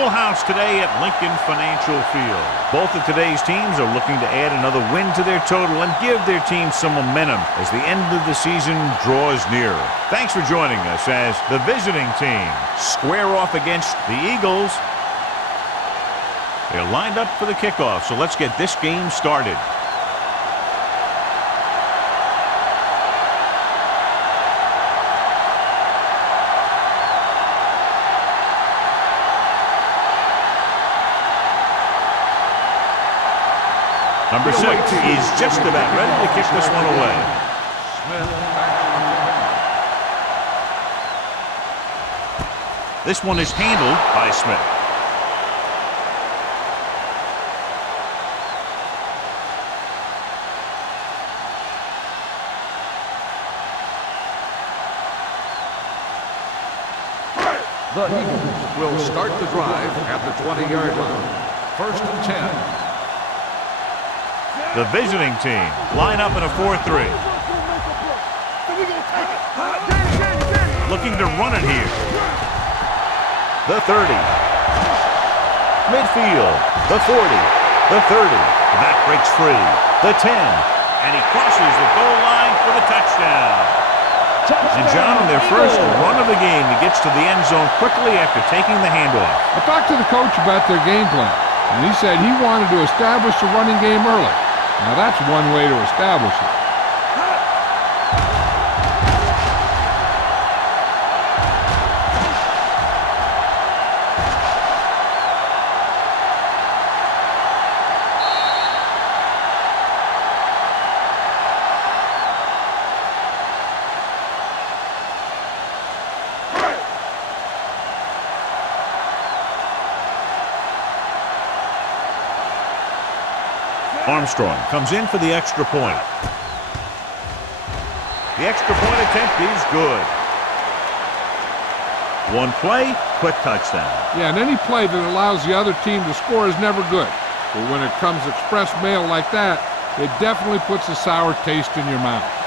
full house today at Lincoln Financial Field. Both of today's teams are looking to add another win to their total and give their team some momentum as the end of the season draws nearer. Thanks for joining us as the visiting team square off against the Eagles. They're lined up for the kickoff, so let's get this game started. Number 6 is just about ready to kick this one away. This one is handled by Smith. The Eagles will start the drive at the 20-yard line. 1st and 10. The visiting team line up in a 4-3. Looking to run it here. The 30. Midfield. The 40. The 30. The back breaks free. The 10. And he crosses the goal line for the touchdown. And John, on their first run of the game, he gets to the end zone quickly after taking the handoff. I talked to the coach about their game plan, and he said he wanted to establish the running game early. Now that's one way to establish it. Armstrong comes in for the extra point. The extra point attempt is good. One play, quick touchdown. Yeah, and any play that allows the other team to score is never good. But when it comes express mail like that, it definitely puts a sour taste in your mouth.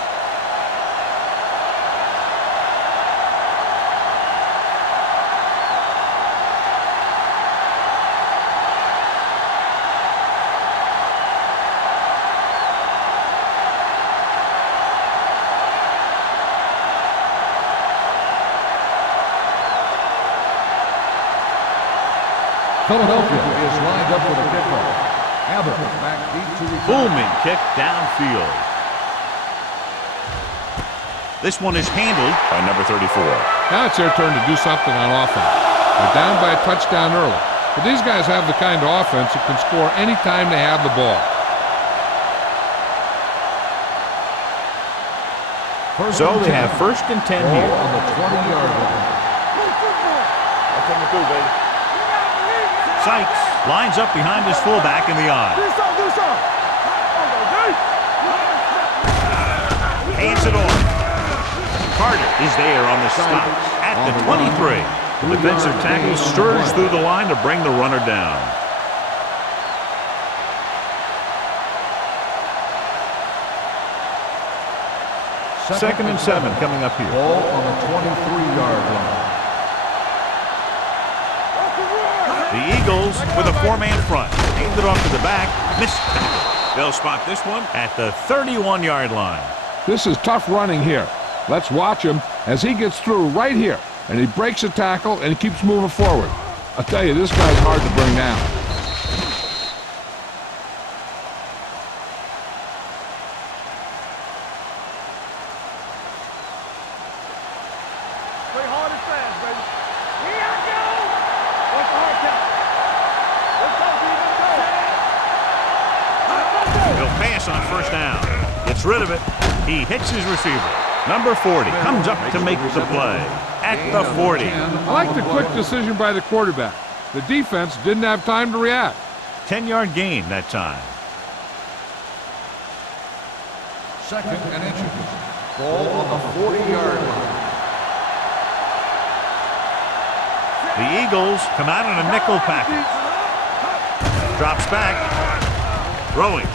Philadelphia is lined up for the kickoff. Abbott back deep to return. Booming kick downfield. This one is handled by number 34. Now it's their turn to do something on offense. They're down by a touchdown early. But these guys have the kind of offense that can score any time they have the ball. So they have 1st and 10 here. On the 20-yard line. That's on the two, baby. Sykes lines up behind his fullback in the eye. Hands it on. Carter is there on the stop at the 23. The defensive tackle stirs through the line to bring the runner down. Second and 7 coming up here. Ball on the 23-yard line. The Eagles with a 4-man front. Aimed it off to the back. Missed. They'll spot this one at the 31-yard line. This is tough running here. Let's watch him as he gets through right here. And he breaks a tackle and he keeps moving forward. I'll tell you, this guy's hard to bring down. Play hard and fast, baby. Here I go! What's the hard count? Let's go, D. He'll pass on 1st down. Gets rid of it. He hits his receiver. Number 40 comes up to make the play at the 40. I like the quick decision by the quarterback. The defense didn't have time to react. 10-yard gain that time. 2nd and inches. Ball on the 40-yard line. The Eagles come out in a nickel package. Drops back. Throwing.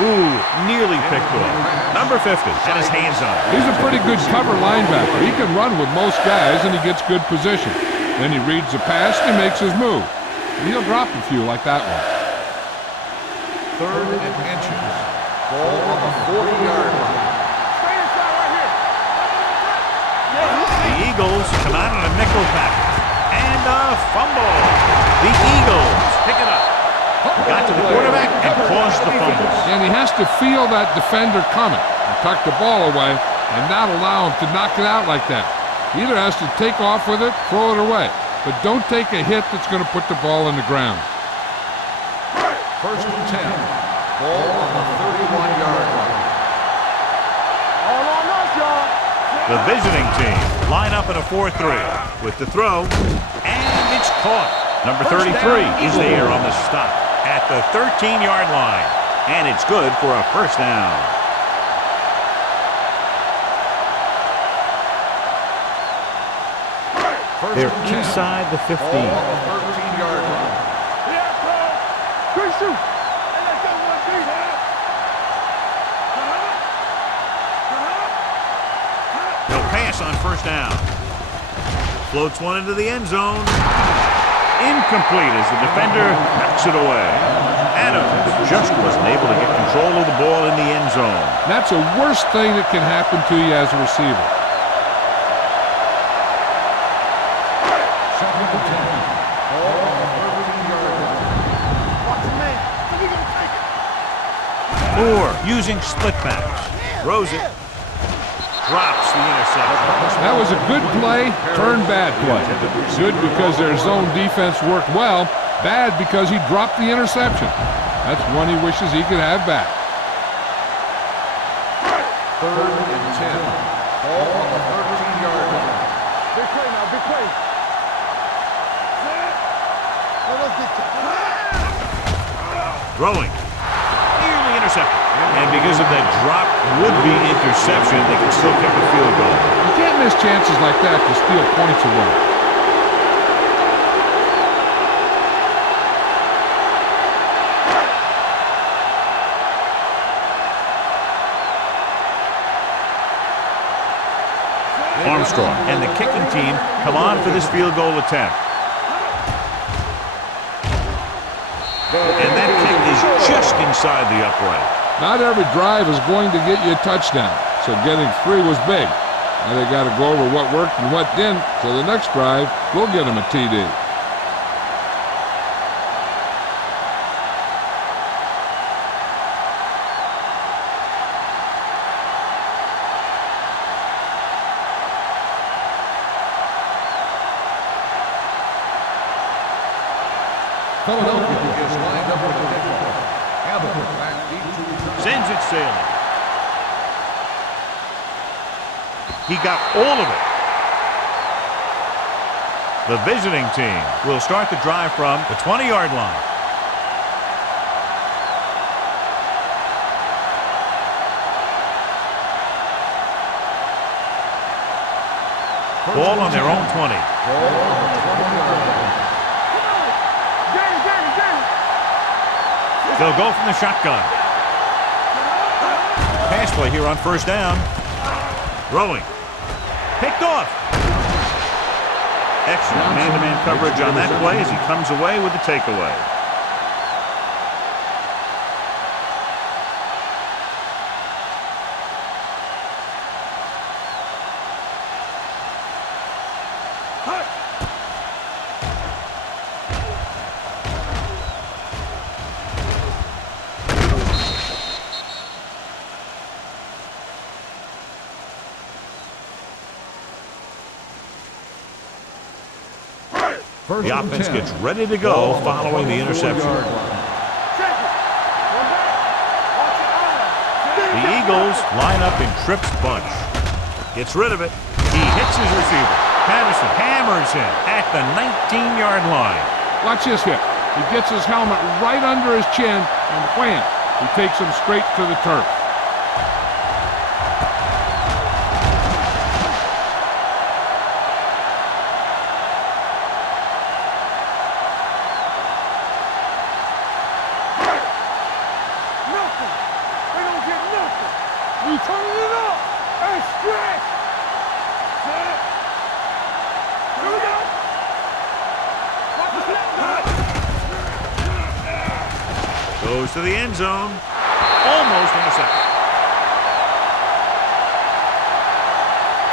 Ooh, nearly picked off. Number 50 had his hands on it. He's a pretty good cover linebacker. He can run with most guys, and he gets good position. Then he reads the pass and he makes his move. He'll drop a few like that one. 3rd and inches. Ball on the 40-yard line. Straight inside right here. The Eagles come out in a nickel package. And a fumble. The Eagles pick it up. Got to the quarterback and caused the fumble. And he has to feel that defender coming and tuck the ball away and not allow him to knock it out like that. He either has to take off with it, throw it away. But don't take a hit that's going to put the ball in the ground. 1st and 10. Ball on the 31-yard line. All on us, y'all. The visiting team line up in a 4-3 with the throw, and it's caught. Number 33 is there on the stop at the 13-yard line, and it's good for a first down. They're inside the 15. Ball on the 13-yard line. Here I come. Good shoot. And let's go 1-3, man. They'll pass on first down. Floats one into the end zone. Incomplete as the defender knocks it away. Adams just wasn't able to get control of the ball in the end zone. That's the worst thing that can happen to you as a receiver. 2nd and 10. Ball on the 13-yard line. Watch him, man. We gonna take it. Moore using split backs. Throws it. Drops the interception. That was a good play, turned bad play. Good because their zone defense worked well. Bad because he dropped the interception. That's one he wishes he could have back. 3rd and 10. Ball on the 13-yard line. Big play now, big play. Let's get to Throwing. Nearly intercepted. And because of that drop would-be interception, they can still kick a field goal. You can't miss chances like that to steal points away. Armstrong and the kicking team come on for this field goal attempt. And that kick is just inside the upright. Not every drive is going to get you a touchdown, so getting 3 was big. Now they got to go over what worked and what didn't, so the next drive will get them a TD. Philadelphia is lined up with a kickoff. Hamilton back deep to return. Sends it sailing. He got all of it. The visiting team will start the drive from the 20-yard line. Ball on their own 20. Ball on the 20-yard line. They'll go from the shotgun. Pass play here on first down. Throwing. Picked off. Excellent man-to-man coverage on that play as he comes away with the takeaway. The offense gets ready to go following the interception. The Eagles line up in Tripp's bunch. Gets rid of it. He hits his receiver. Patterson hammers him at the 19-yard line. Watch this hit. He gets his helmet right under his chin, and wham, he takes him straight to the turf. We turning it up and stretch. Here we go. Goes to the end zone. Almost intercepted.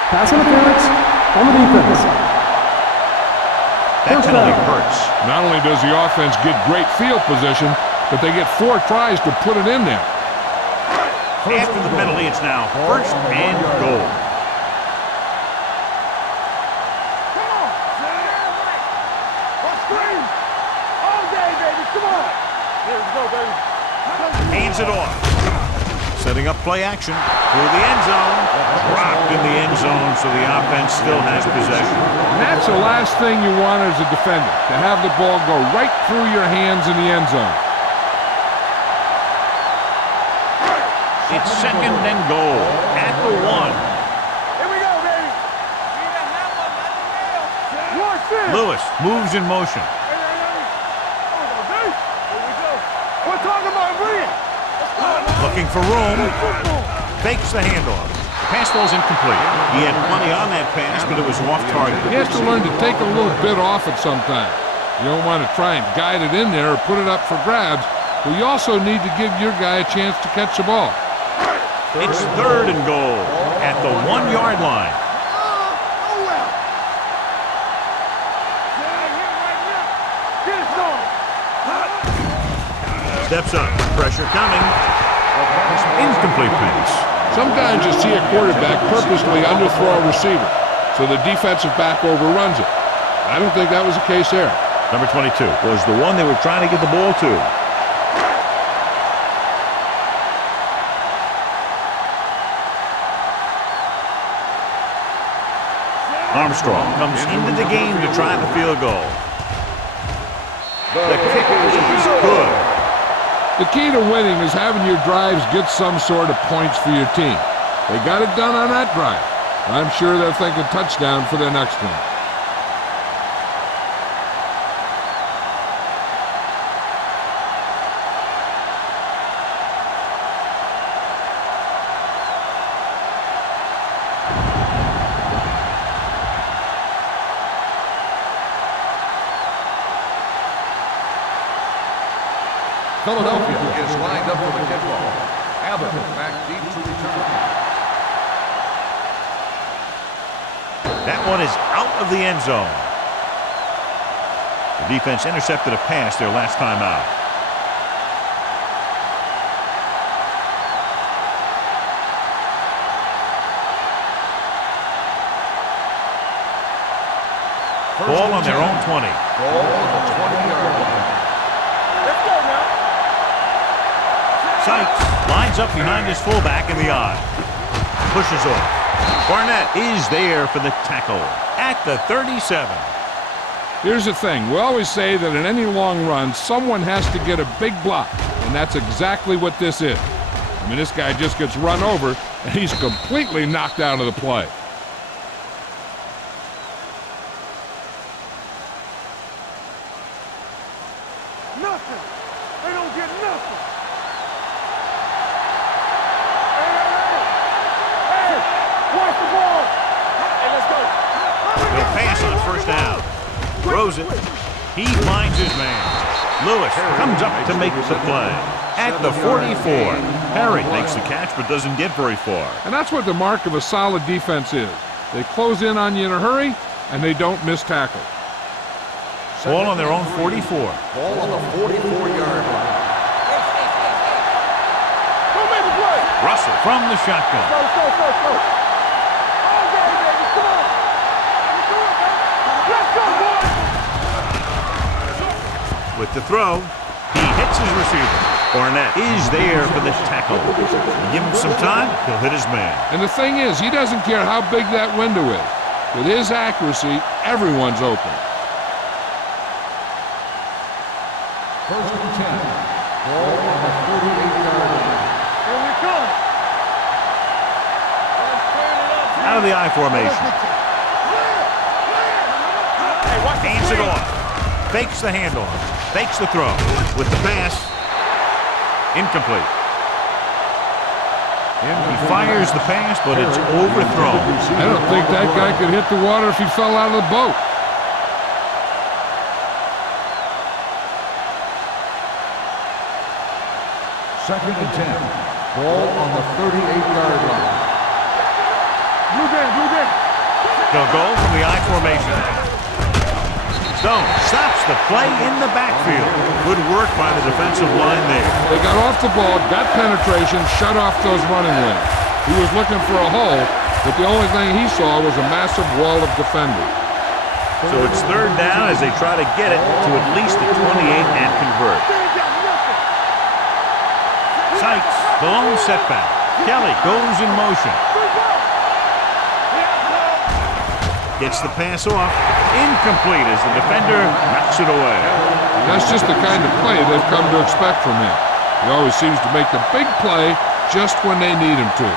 Pass interference on the defense. That penalty hurts. Not only does the offense get great field position, but they get 4 tries to put it in there. After the penalty, it's now first and goal. Come on. Let's scream. All day, baby. Come on. Here we go, baby. Hands it off. Setting up play action through the end zone. Dropped in the end zone, so the offense still has possession. And that's the last thing you want as a defender, to have the ball go right through your hands in the end zone. It's second and goal at the 1. Here we go, baby. Watch this. Lewis moves in motion. We're talking about breathing. Looking for room. Fakes the handoff. Pass ball's incomplete. He had plenty on that pass, but it was off target. He has to learn to take a little bit off it sometime. You don't want to try and guide it in there or put it up for grabs, but you also need to give your guy a chance to catch the ball. It's third and goal at the 1-yard line. Steps up. Pressure coming. Incomplete pass. Sometimes you see a quarterback purposely underthrow a receiver, so the defensive back overruns it. I don't think that was the case there. Number 22 was the one they were trying to get the ball to. Armstrong comes into the game to try the field goal. The kick is good. The key to winning is having your drives get some sort of points for your team. They got it done on that drive. I'm sure they're thinking touchdown for their next one. Philadelphia is lined up for the kickoff. Abbott back deep to return. That one is out of the end zone. The defense intercepted a pass their last time out. Ball on their own 20. Ball on the 20-yard line. Let's go now. Sykes lines up behind his fullback in the I. Pushes off. Barnett is there for the tackle at the 37. Here's the thing. We always say that in any long run, someone has to get a big block, and that's exactly what this is. I mean, this guy just gets run over, and he's completely knocked out of the play. Nothing. They don't get nothing. Hey, watch the ball. Hey, let's go. He'll pass on first down. Throws it. He finds his man. Lewis comes up to make the play. At the 44. Harry makes the catch but doesn't get very far. And that's what the mark of a solid defense is. They close in on you in a hurry, and they don't miss tackle. Ball on their own 44. Ball on the 44-yard line. Go make the play. Russell from the shotgun. Go. All day, baby. Come on. Let's go, boys. With the throw, he hits his receiver. Barnett is there for the tackle. Give him some time, he'll hit his man. And the thing is, he doesn't care how big that window is. With his accuracy, everyone's open. First and 10. Ball on the 48-yard line. Here we come. Out of the I formation. Hey, watch the Hands it screen. off. Fakes the handoff. Fakes the throw. With the pass. Incomplete. He fires the pass, but it's overthrown. I don't think that guy could hit the water if he fell out of the boat. Second and 10. Ball on the 38-yard line. Blue game. They'll go from the I formation. Stone stops the play in the backfield. Good work by the defensive line there. They got off the ball, got penetration, shut off those running lanes. He was looking for a hole, but the only thing he saw was a massive wall of defenders. So it's third down as they try to get it to at least the 28 and convert. Sykes, the lone setback. Kelly goes in motion. Gets the pass off. Incomplete as the defender knocks it away. That's just the kind of play they've come to expect from him. He always seems to make the big play just when they need him to.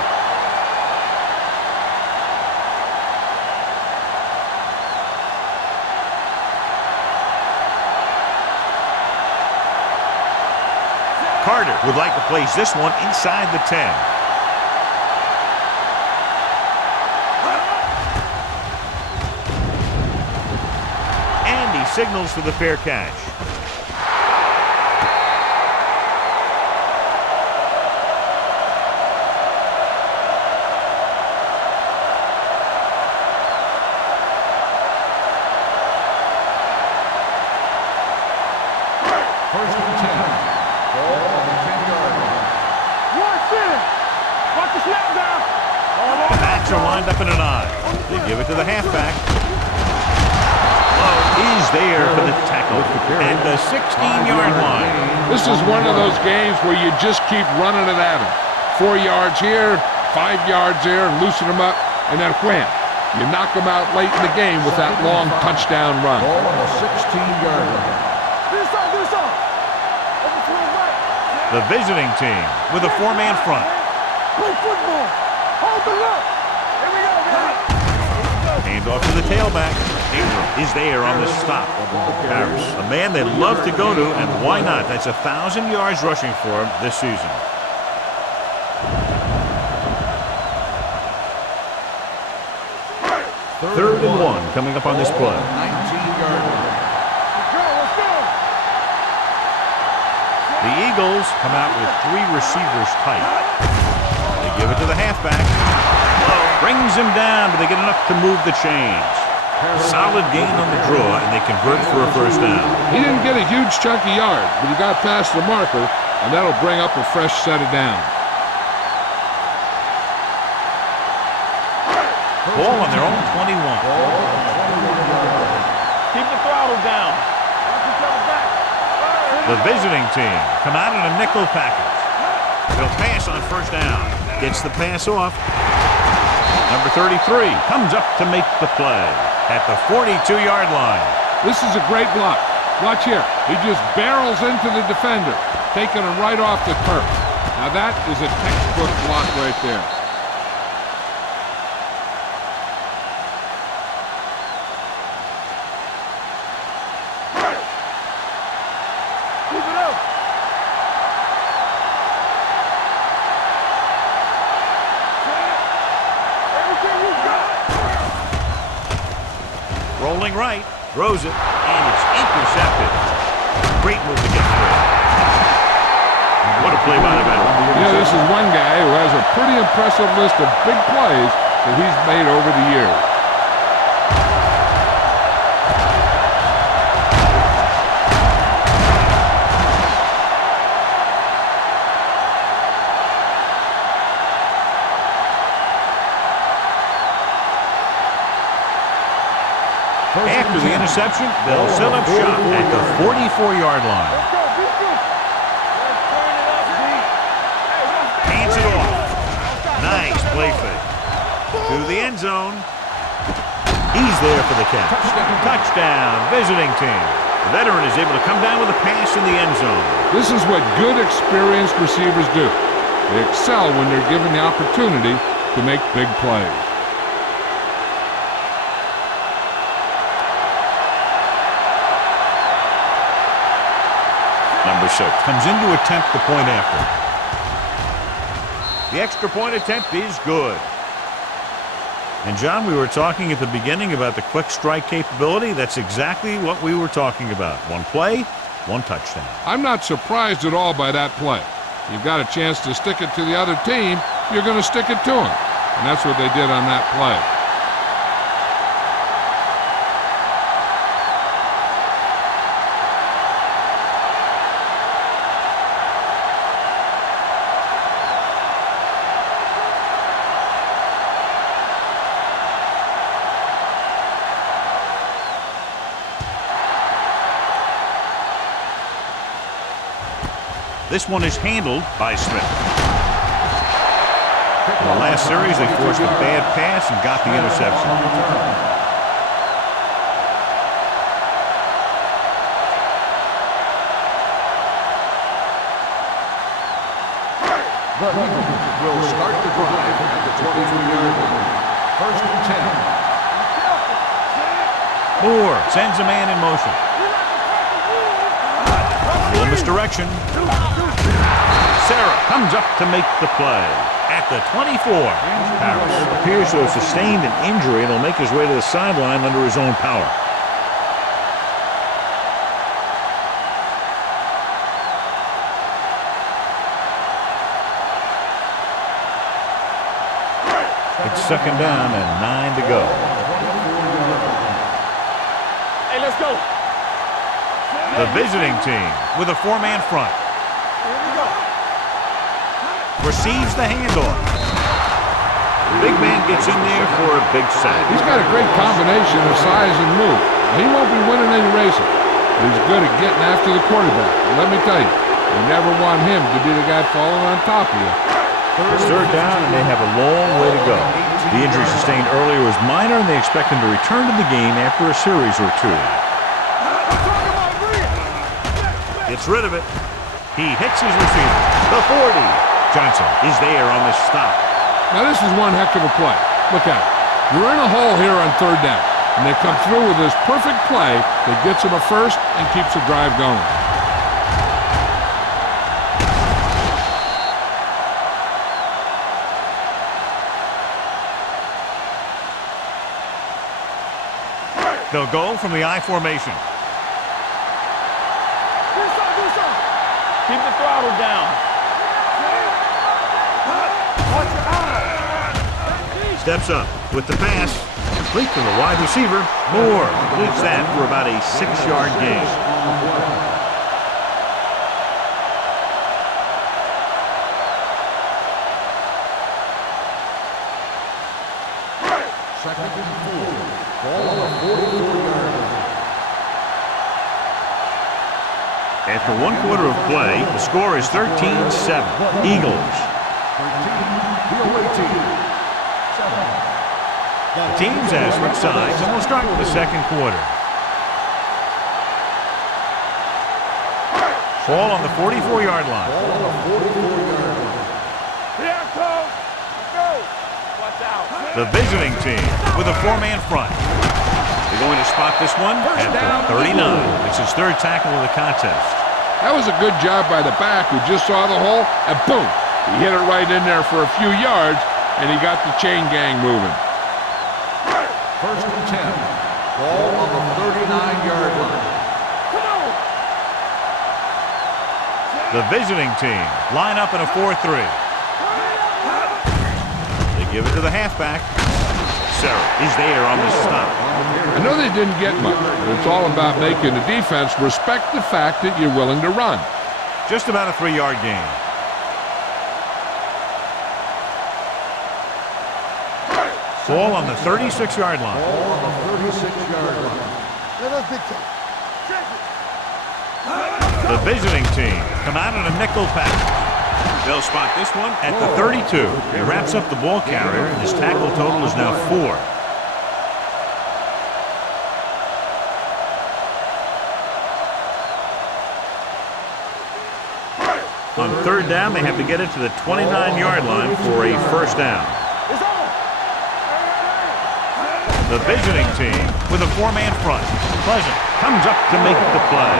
Carter would like to place this one inside the 10. And he signals for the fair catch. First and 10. Ball on the 10-yard line. Watch the snap down. The backs are lined up in an I. They give it to the halfback. He's there for the tackle at the 16-yard line. This is one of those games where you just keep running it at him. 4 yards here, 5 yards there, loosen him up, and then wham. You knock him out late in the game with that long touchdown run. Ball on the 16-yard line. The visiting team with a 4-man front. Play football. Hold the look. Here we go, guys. Hand off to the tailback. Ingram is there on the stop. Harris, a man they love to go to, and why not? That's 1,000 yards rushing for him this season. Third and 1 coming up on this play. 19-yard line. Let's go. The Eagles come out with 3 receivers tight. They give it to the halfback. Brings him down, but they get enough to move the chains. Solid gain on the draw, and they convert for a first down. He didn't get a huge chunk of yards, but he got past the marker, and that'll bring up a fresh set of downs. Ball on their own 21. Keep the throttle down. Watch yourself back. The visiting team come out in a nickel package. They'll pass on first down. Gets the pass off. Number 33 comes up to make the play at the 42-yard line. This is a great block. Watch here. He just barrels into the defender, taking him right off the turf. Now that is a textbook block right there. Keep it up. Everything you got. Rolling right, throws it, and it's intercepted. Great move to get through. What a play by the veteran. Yeah, this is one guy who has a pretty impressive list of big plays that he's made over the years. After the interception, they'll set up shop at the 44-yard line. Hands it off. Nice play fake. To the end zone. He's there for the catch. Touchdown, visiting team. The veteran is able to come down with a pass in the end zone. This is what good, experienced receivers do. They excel when they're given the opportunity to make big plays. Number 6 comes in to attempt the point after. The extra point attempt is good. And John, we were talking at the beginning about the quick strike capability. That's exactly what we were talking about. One play, one touchdown. I'm not surprised at all by that play. you've got a chance to stick it to the other team, you're going to stick it to them. And that's what they did on that play. This one is handled by Smith. In the last series, they forced a bad pass and got the interception. The Eagles will start the drive at the 23-yard line. First and 10. Moore sends a man in motion. Little misdirection. Sarah comes up to make the play at the 24. Harris appears to have sustained an injury and will make his way to the sideline under his own power. It's second down and 9 to go. Hey, let's go. The visiting team with a four-man front. Receives the handoff. Big man gets in there for a big sack. He's got a great combination of size and move. He won't be winning any races, but he's good at getting after the quarterback. And let me tell you, you never want him to be the guy falling on top of you. It's third down, and they have a long way to go. The injury sustained earlier was minor, and they expect him to return to the game after a series or two. Gets rid of it. He hits his receiver. The 40. Johnson is there on the stop. Now this is one heck of a play. Look at it. You're in a hole here on third down, and they come through with this perfect play that gets them a first and keeps the drive going. They'll go from the I formation. Keep the throttle down. Steps up with the pass. Complete to the wide receiver. Moore completes that for about a 6-yard gain. Second and 4. Ball on the 44-yard line. After one quarter of play, the score is 13-7. Eagles. 13, the away team. The teams have switched sides, and we'll start with the second quarter. Ball on the 44-yard line. Ball on the 44-yard line. Here, coach. Go. Watch out. The visiting team with a four-man front. They're going to spot this one at the 39. It's his third tackle of the contest. That was a good job by the back who just saw the hole, and boom! He hit it right in there for a few yards, and he got the chain gang moving. First and 10. Ball on the 39-yard line. The visiting team line up in a 4-3. They give it to the halfback. Sarah is there on the stop. I know they didn't get much, but it's all about making the defense respect the fact that you're willing to run. Just about a 3-yard gain. Ball on the 36-yard line. Ball on the 36-yard line. The visiting team come out in a nickel package. They'll spot this one at the 32. He wraps up the ball carrier, and his tackle total is now 4. On third down, they have to get it to the 29-yard line for a first down. The visiting team with a four-man front. Pleasant comes up to make the play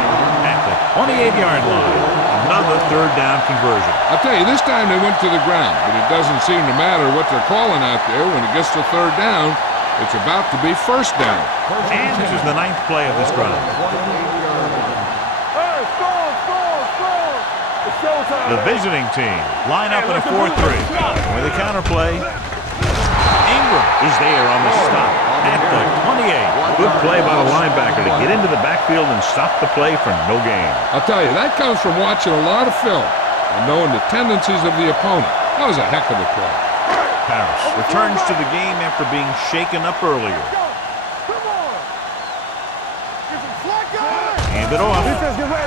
at the 28-yard line. Another third down conversion. I'll tell you, this time they went to the ground, but it doesn't seem to matter what they're calling out there. When it gets to third down, it's about to be first down. And this is the 9th play of this drive. Hey, score. It's so The visiting team line up in a 4-3. With a counterplay. Ingram is there on the stop at the 28. Good play by the linebacker to get into the backfield and stop the play for no gain. I'll tell you, that comes from watching a lot of film and knowing the tendencies of the opponent. That was a heck of a play. Harris returns to the game after being shaken up earlier. Hand it off.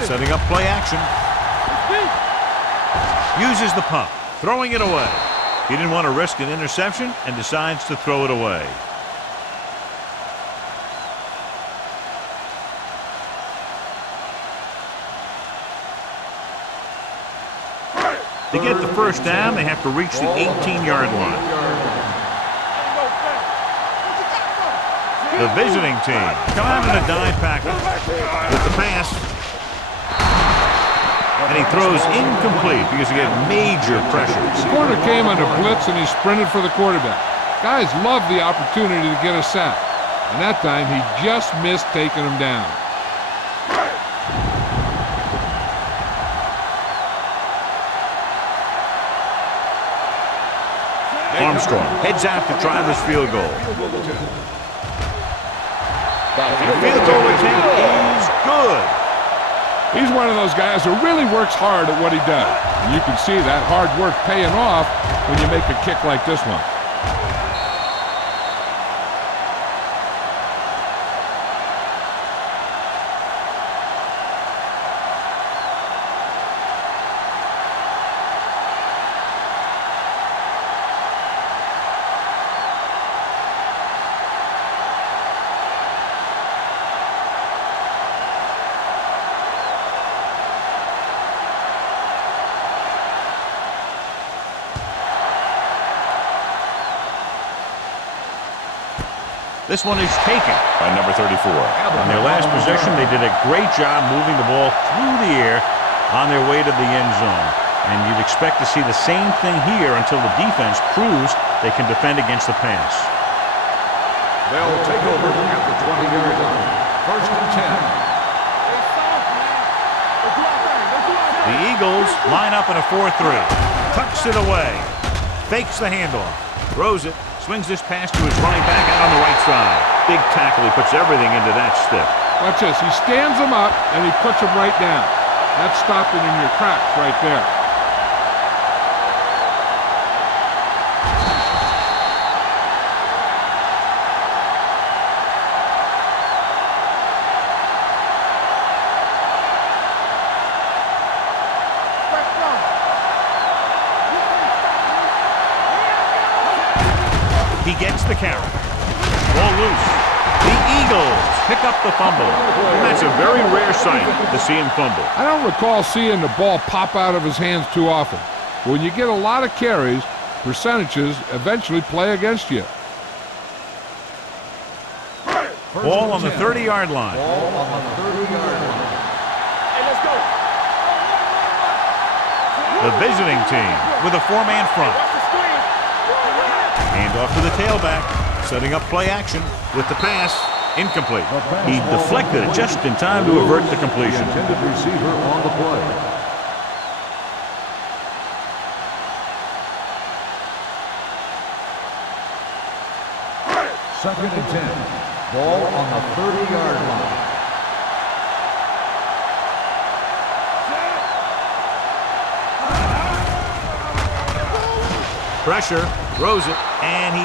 Setting up play action. Uses the pump. Throwing it away. He didn't want to risk an interception and decides to throw it away. To get the first down, they have to reach the 18-yard line. The visiting team come out in a dime package with the pass. And he throws incomplete because he had major pressure. The corner came under blitz and he sprinted for the quarterback. Guys love the opportunity to get a sack. And that time he just missed taking him down. Armstrong heads out to try this field goal. The field goal attempt is good. He's one of those guys who really works hard at what he does. And you can see that hard work paying off when you make a kick like this one. This one is taken by number 34. On their last possession, they did a great job moving the ball through the air on their way to the end zone. And you'd expect to see the same thing here until the defense proves they can defend against the pass. They'll take over at the 20-yard line. First and 10. The Eagles line up in a 4-3. Tucks it away. Fakes the handoff. Throws it. Swings this pass to his running back out on the right side. Big tackle. He puts everything into that stiff. Watch this. He stands him up and he puts him right down. That's stopping in your tracks right there. He gets the carry. Ball loose. The Eagles pick up the fumble. And that's a very rare sight to see him fumble. I don't recall seeing the ball pop out of his hands too often. When you get a lot of carries, percentages eventually play against you. Ball on the 30-yard line. Ball on the 30-yard line. Hey, let's go. The visiting team with a four-man front. Watch the screen. Hand off to the tailback. Setting up play action with the pass. Incomplete. He deflected it just in time to avert the completion. The intended receiver on the play. Second and 10. Ball on the 30-yard line. Pressure, throws it, and he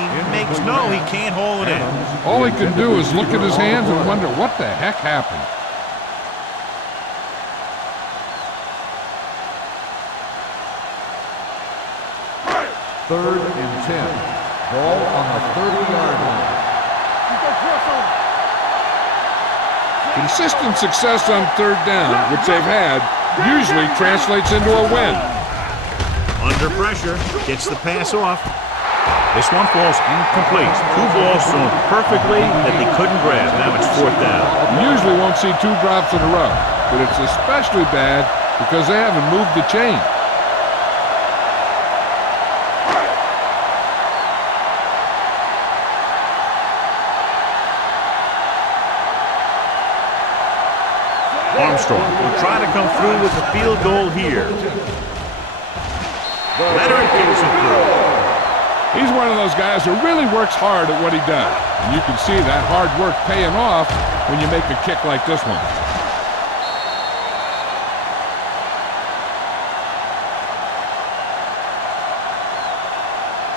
can't hold it in. All he can do is look at his hands and wonder what the heck happened. Third and 10. Ball on the 30-yard line. Consistent success on third down, which they've had, usually translates into a win. Under pressure, gets the pass off. This one falls incomplete. Two balls thrown perfectly that they couldn't grab. Now it's fourth down. You usually won't see two drops in a row, but it's especially bad because they haven't moved the chain. Armstrong will try to come through with the field goal here. Leonard kicks it through. He's one of those guys who really works hard at what he does. And you can see that hard work paying off when you make a kick like this one.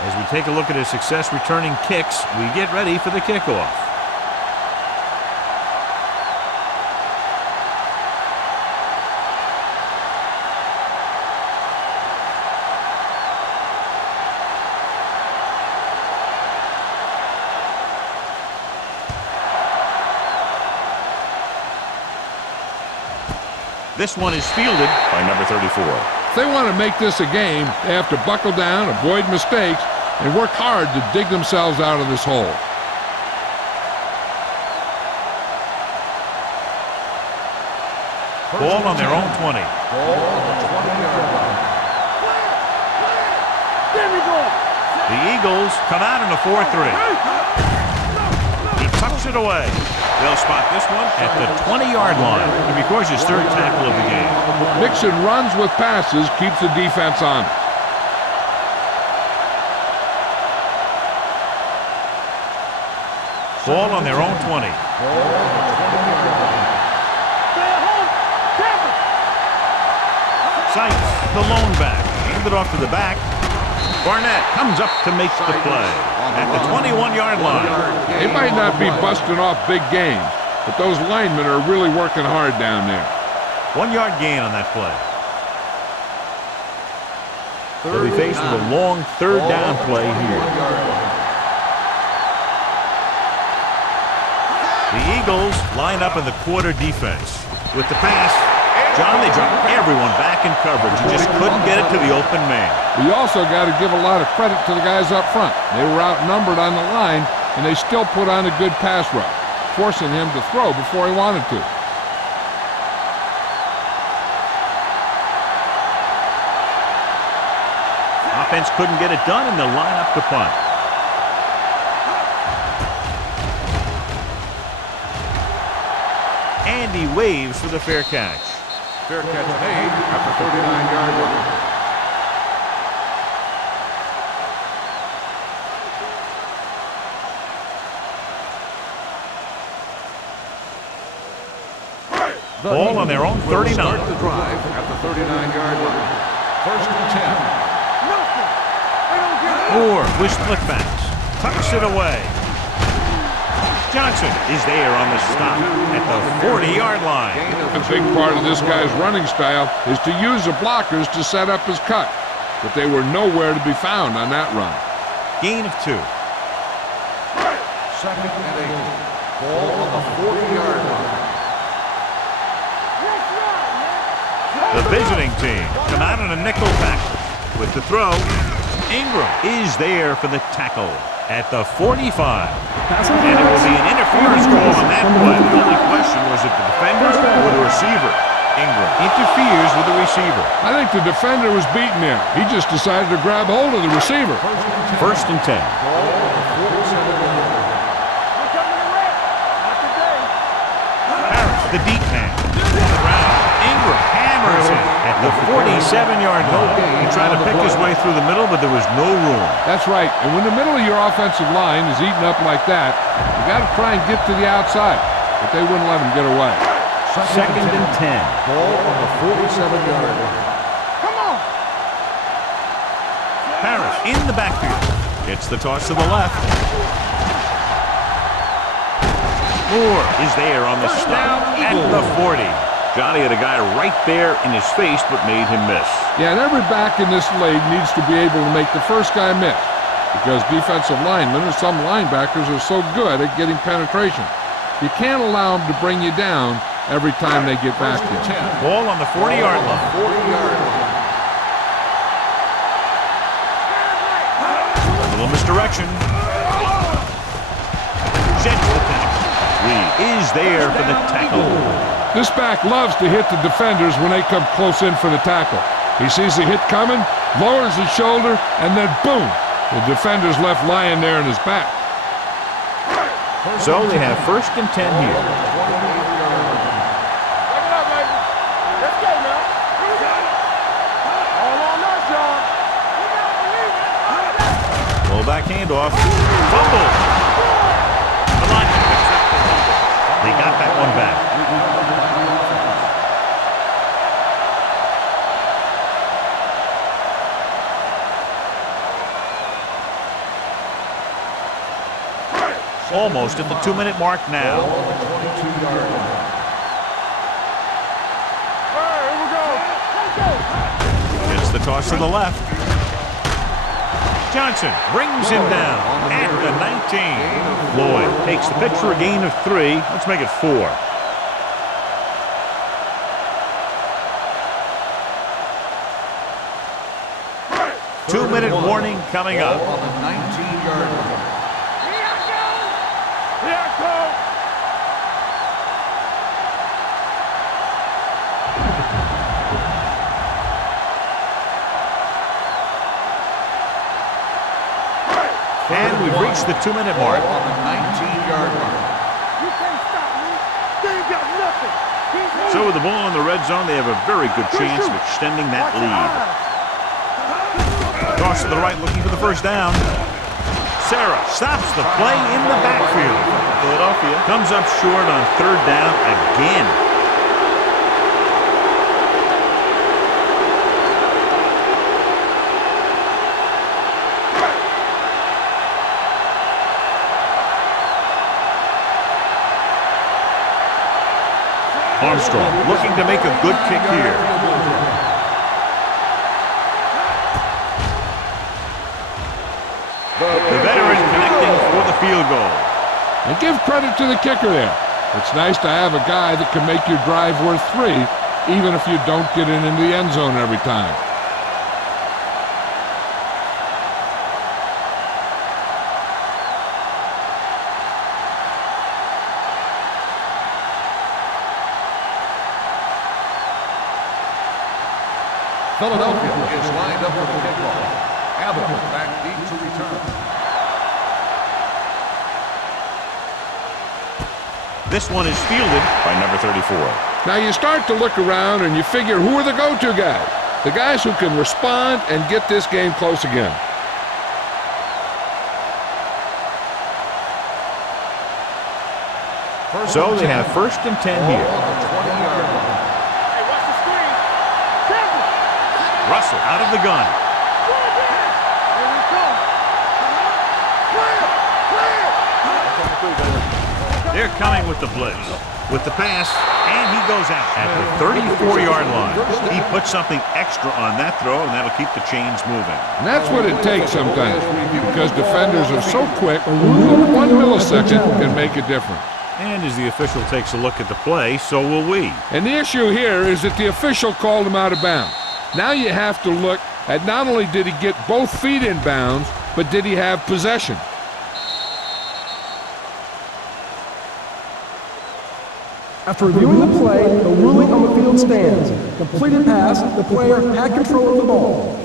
As we take a look at his success returning kicks, we get ready for the kickoff. This one is fielded by number 34. If they want to make this a game, they have to buckle down, avoid mistakes, and work hard to dig themselves out of this hole. Ball on their own 20. Ball on the 20-yard line. There we go. The Eagles come out in a 4-3. He tucks it away. They'll spot this one at the 20-yard line. He records his third tackle of the game. Mixing runs with passes keeps the defense on. Ball on their own 20. Sights, the lone back. Hand it off to the back. Barnett comes up to make the play at the 21-yard line. They might not be busting off big games, but those linemen are really working hard down there. 1-yard gain on that play. They'll be faced with a long third down play here. The Eagles line up in the quarter defense. With the pass, John, they dropped everyone back in coverage. He just couldn't get it to the open man. We also got to give a lot of credit to the guys up front. They were outnumbered on the line, and they still put on a good pass rush, forcing him to throw before he wanted to. Offense couldn't get it done, and they'll line up to punt. Andy waves for the fair catch. Fair catch made at the 39-yard line. Ball on their own 39. Start the drive at the 39-yard line. First and 10. Moore with split-backs. Tucks it away. Johnson is there on the stop at the 40-yard line. A big part of this guy's running style is to use the blockers to set up his cut, but they were nowhere to be found on that run. Gain of 2. Second and 8. Ball on the 40-yard line. The visiting team come out in a nickel tackle. With the throw, Ingram is there for the tackle at the 45. And it will be an interference call on that play. The only question was if the defender or the receiver. Ingram interferes with the receiver. I think the defender was beaten there. He just decided to grab hold of the receiver. First and 10. Ball on the 47-yard line. Harris, the deep man. Ingram hammers it at the 47-yard line. He tried to pick his way through the middle, but there was no room. That's right. And when the middle of your offensive line is eaten up like that, you got to try and get to the outside. But they wouldn't let him get away. Second and 10. Ball on the 47-yard line. Come on. Harris in the backfield. Gets the toss to the left. Moore is there on the stop at the 40. Johnny had a guy right there in his face, but made him miss. Yeah, and every back in this league needs to be able to make the first guy miss, because defensive linemen and some linebackers are so good at getting penetration. You can't allow them to bring you down every time they get back to you. Ball on the 40-yard line. 40-yard line. A little misdirection. Sends the tackle. Reed is there for the tackle. This back loves to hit the defenders when they come close in for the tackle. He sees the hit coming, lowers his shoulder, and then boom, the defender's left lying there in his back. So they have first and 10 here. Take it up, baby. Let's go now. All on us, y'all. Fullback handoff. Fumble. The lineman picks up the fumble. They got that one back. Almost at the 2-minute mark now. Ball on the 22-yard line. It's the toss to the left. Johnson brings him down at the 19. Lloyd takes the pitch for a gain of 3. Let's make it 4. Two-minute warning coming up. Ball on the 19-yard line. And we've reached the 2-minute mark. Ball on the 19-yard line. You can't stop me. They ain't got nothing. So with the ball in the red zone, they have a very good chance of extending that lead. Toss to the right, looking for the first down. Sarah stops the play in the backfield. Philadelphia comes up short on 3rd down again. Armstrong looking to make a good kick here. The veteran connecting for the field goal. And give credit to the kicker there. It's nice to have a guy that can make your drive worth 3, even if you don't get it into the end zone every time. Philadelphia is lined up for the kickoff. Abbott back deep to return. This one is fielded by number 34. Now you start to look around and you figure, who are the go-to guys? The guys who can respond and get this game close again. So they have 1st and 10 here. Ball on the 20-yard line. Hey, watch the screen. Campbell. Russell out of the gun. Here we come. They're coming with the blitz. With the pass, and he goes out at the 34-yard line. He puts something extra on that throw, and that'll keep the chains moving. And that's what it takes sometimes, because defenders are so quick, 1 millisecond can make a difference. And as the official takes a look at the play, so will we. And the issue here is that the official called him out of bounds. Now you have to look at not only did he get both feet in bounds, but did he have possession? After reviewing the play, the ruling on the field stands. Completed pass, the player had control of the ball.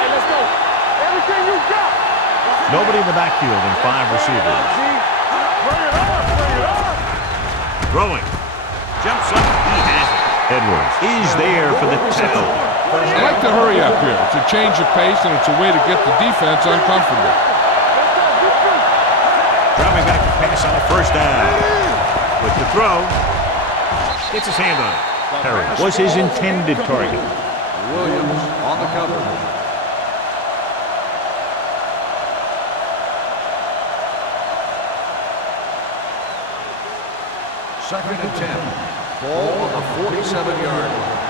Hey, let's go. Everything you got. Nobody in the backfield and 5 receivers. Bring it on. Bring it on. Throwing. Jumps up. He has it. Edwards is there for the tackle. I like to hurry up here. It's a change of pace, and it's a way to get the defense uncomfortable. Dropping back to pass on the 1st down. With the throw, gets his hand on it. Perry was his intended target. Williams on the cover. Second and 10. Ball on the 47-yard line.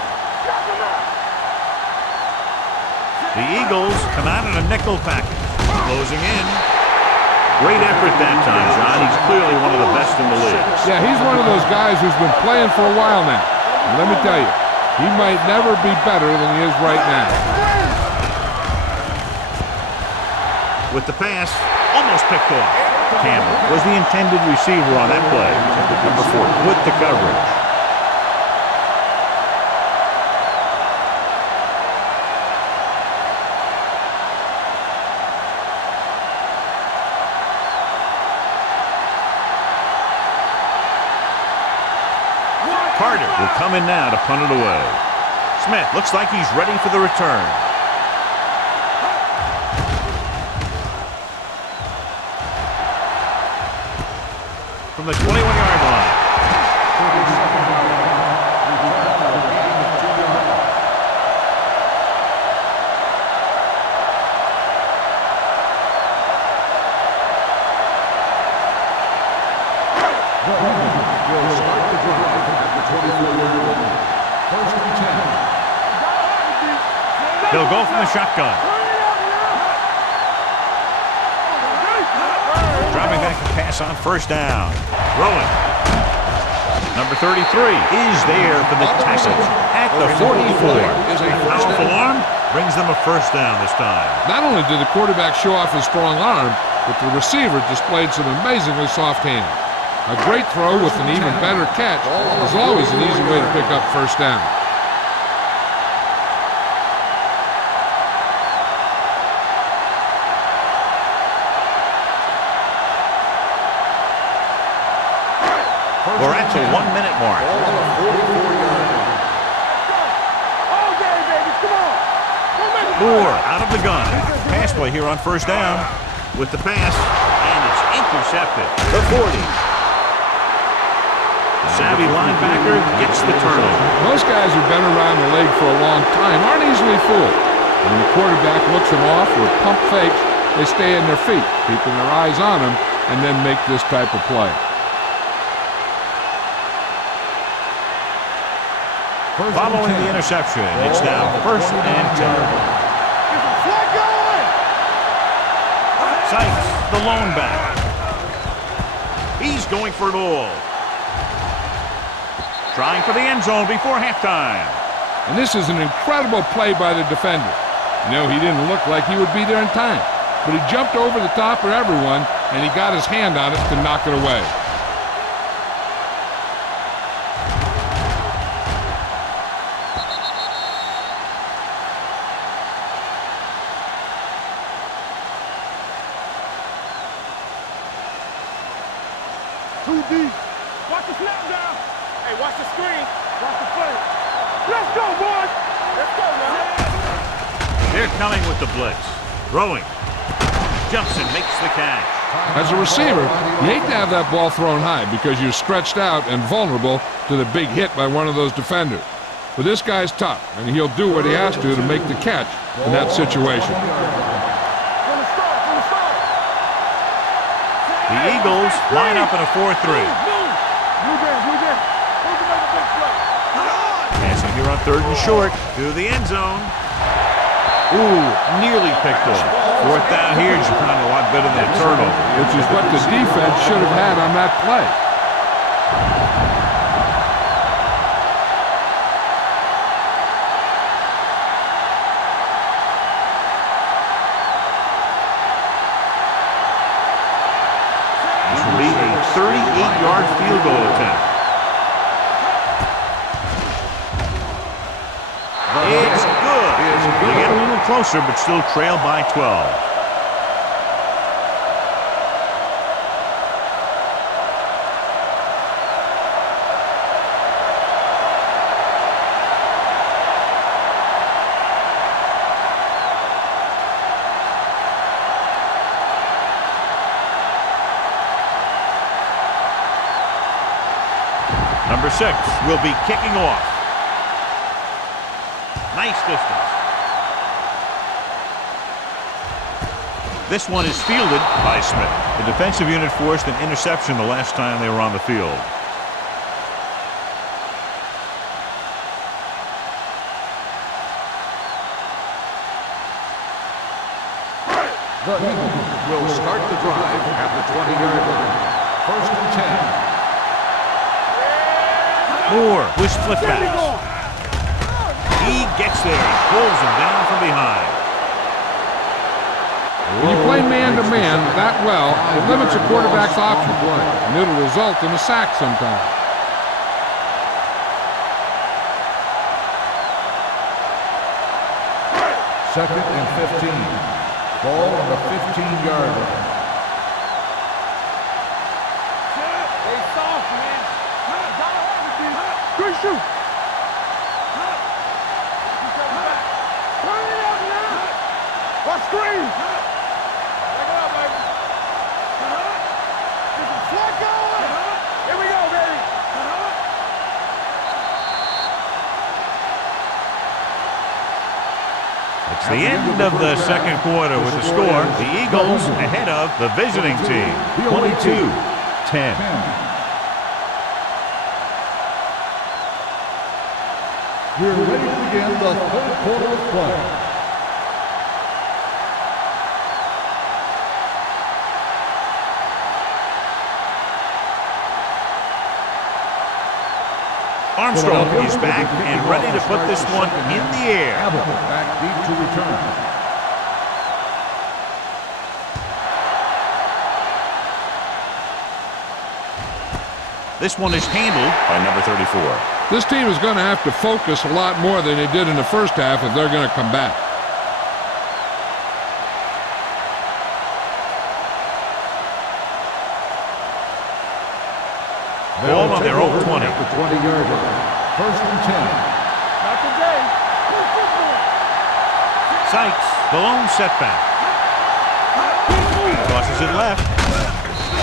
The Eagles come out in a nickel package. Closing in. Great effort that time, John. He's clearly one of the best in the league. Yeah, he's one of those guys who's been playing for a while now. And let me tell you, he might never be better than he is right now. With the pass, almost picked off. Campbell was the intended receiver on that play. Number 4 with the coverage. Carter will come in now to punt it away. Smith looks like he's ready for the return. From the 21-yard line. Will start the drive at the 24-yard line. First and 10. He'll go from the shotgun. Dropping back to pass on first down. Throwing. Number 33 is there for the Texans at the 44. Powerful arm brings them a first down this time. Not only did the quarterback show off his strong arm, but the receiver displayed some amazingly soft hands. A great throw with an even better catch is always an easy way to pick up first down. We're at the 1-minute mark. Moore out of the gun. Pass play here on first down with the pass, and it's intercepted. The 40. The savvy linebacker gets the turnover. Most guys who've been around the league for a long time aren't easily fooled. When the quarterback looks them off with pump fakes, they stay on their feet, keeping their eyes on them, and then make this type of play. Following the interception, it's now first and 10. Sykes, the lone back. He's going for it all. Trying for the end zone before halftime. And this is an incredible play by the defender. You know, he didn't look like he would be there in time, but he jumped over the top of everyone, and he got his hand on it to knock it away. Too deep. Watch the snap down. Hey, watch the screen. Watch the play. Let's go, boys. Let's go, man. They're coming with the blitz. Throwing. Jumps and makes the catch. As a receiver, you hate to have that ball thrown high because you're stretched out and vulnerable to the big hit by one of those defenders. But this guy's tough, and he'll do what he has to make the catch in that situation. The Eagles line up in a 4-3. Passing here on third and short to the end zone. Ooh, nearly picked off. Fourth down here is kind of a lot better than a turnover. Which is what the defense should have had on that play. This will be a 38-yard field goal attempt. It's good. They get a little closer, but still trail by 12. Number 6 will be kicking off. Nice distance. This one is fielded by Smith. The defensive unit forced an interception the last time they were on the field. The Eagles will start the drive at the 20-yard line. First and 10. Moore with split backs. He gets there and pulls him down from behind. When you play man-to-man that well, it limits a quarterback's option play, and it'll result in a sack sometimes. Second and 15. Ball on the 15-yard line. Stay soft, man. shoot. Turn it up now. What screen? Back it up, baby. Get some slack going. Here we go, baby. It's the end of the second quarter with the score. The Eagles ahead of the visiting team, 22-10. We're ready to begin the third quarter of play. Armstrong is back and ready to put this one in the air. Back deep to return. This one is handled by number 34. This team is going to have to focus a lot more than they did in the first half if they're going to come back. Ball on their own 20. At the 20-yard line. First and 10. Not today. Sykes, the lone setback. Tosses it left.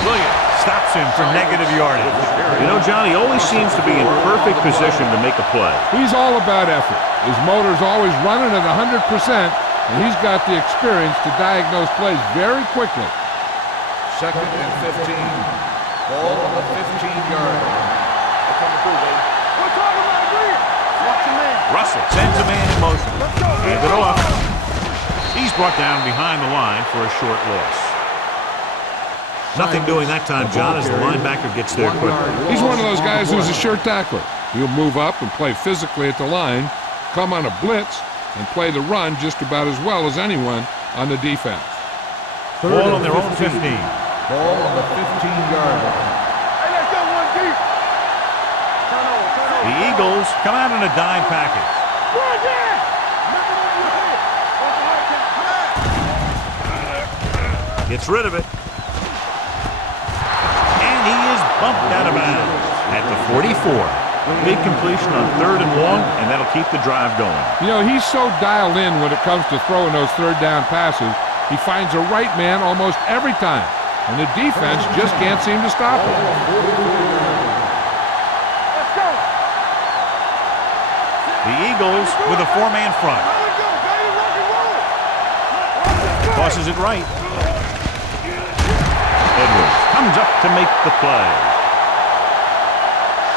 Williams stops him for negative yardage. You know, John, he always seems to be in perfect position to make a play. He's all about effort. His motor's always running at 100%, and he's got the experience to diagnose plays very quickly. Second and 15. Ball on the 15-yard line. We're talking about green. Watch your man. Russell sends a man in motion. Hand it off. He's brought down behind the line for a short loss. Nothing doing that time, John, as the linebacker gets there quickly. He's one of those guys who's a sure tackler. He'll move up and play physically at the line, come on a blitz, and play the run just about as well as anyone on the defense. Ball on their own 15. Ball on the 15-yard line. Hey, let's go one deep. Turn over. The Eagles come out in a dime package. Run there. Nothing on your head. Off the hard cap. Gets rid of it. And he is bumped out of bounds at the 44. Big completion on 3rd and long, and that'll keep the drive going. You know, he's so dialed in when it comes to throwing those third down passes. He finds a right man almost every time, and the defense just can't seem to stop him. Let's go. The Eagles with a 4-man front. Let's go, baby. Rock and roll. Tosses it right. Edwards comes up to make the play.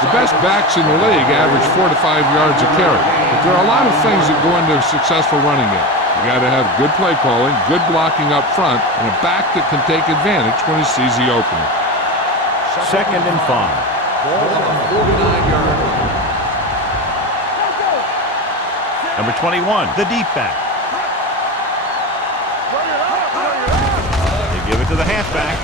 The best backs in the league average 4 to 5 yards a carry, but there are a lot of things that go into a successful running game. You got to have good play calling, good blocking up front, and a back that can take advantage when he sees the opening. 2nd and 5. Ball on the 49-yard line. Number 21, the deep back. They give it to the halfback.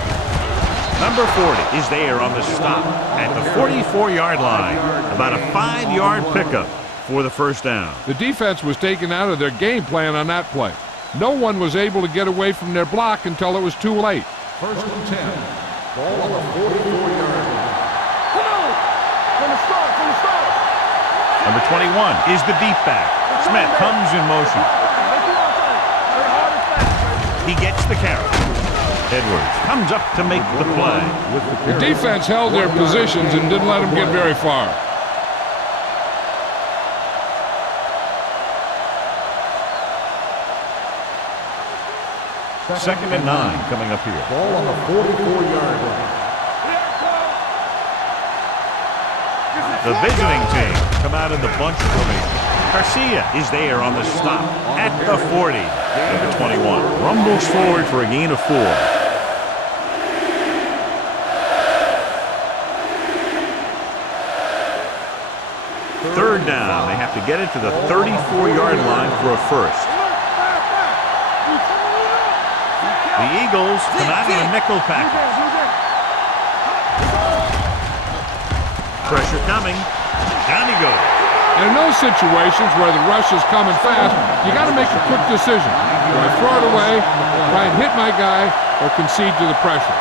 Number 40 is there on the stop at the 44-yard line. About a 5-yard pickup for the first down. The defense was taken out of their game plan on that play. No one was able to get away from their block until it was too late. First and 10. Ball on the 44-yard line. Come on. From the start. Number 21 is the deep back. Smith comes in motion. Let's do our thing. Play hard and fast, baby. He gets the carry. Edwards comes up to make the play. The defense held their positions and didn't let them get very far. Second and 9 coming up here. Ball on the 44-yard line. The visiting team come out in the bunch formation. Garcia is there on the stop at the 40. Number 21 rumbles forward for a gain of 4. Third down. They have to get it to the 34-yard line for a first. The Eagles come out in a nickel package. Pressure coming. Down he goes. And in those situations where the rush is coming fast, you got to make a quick decision. Do I throw it away, try and hit my guy, or concede to the pressure?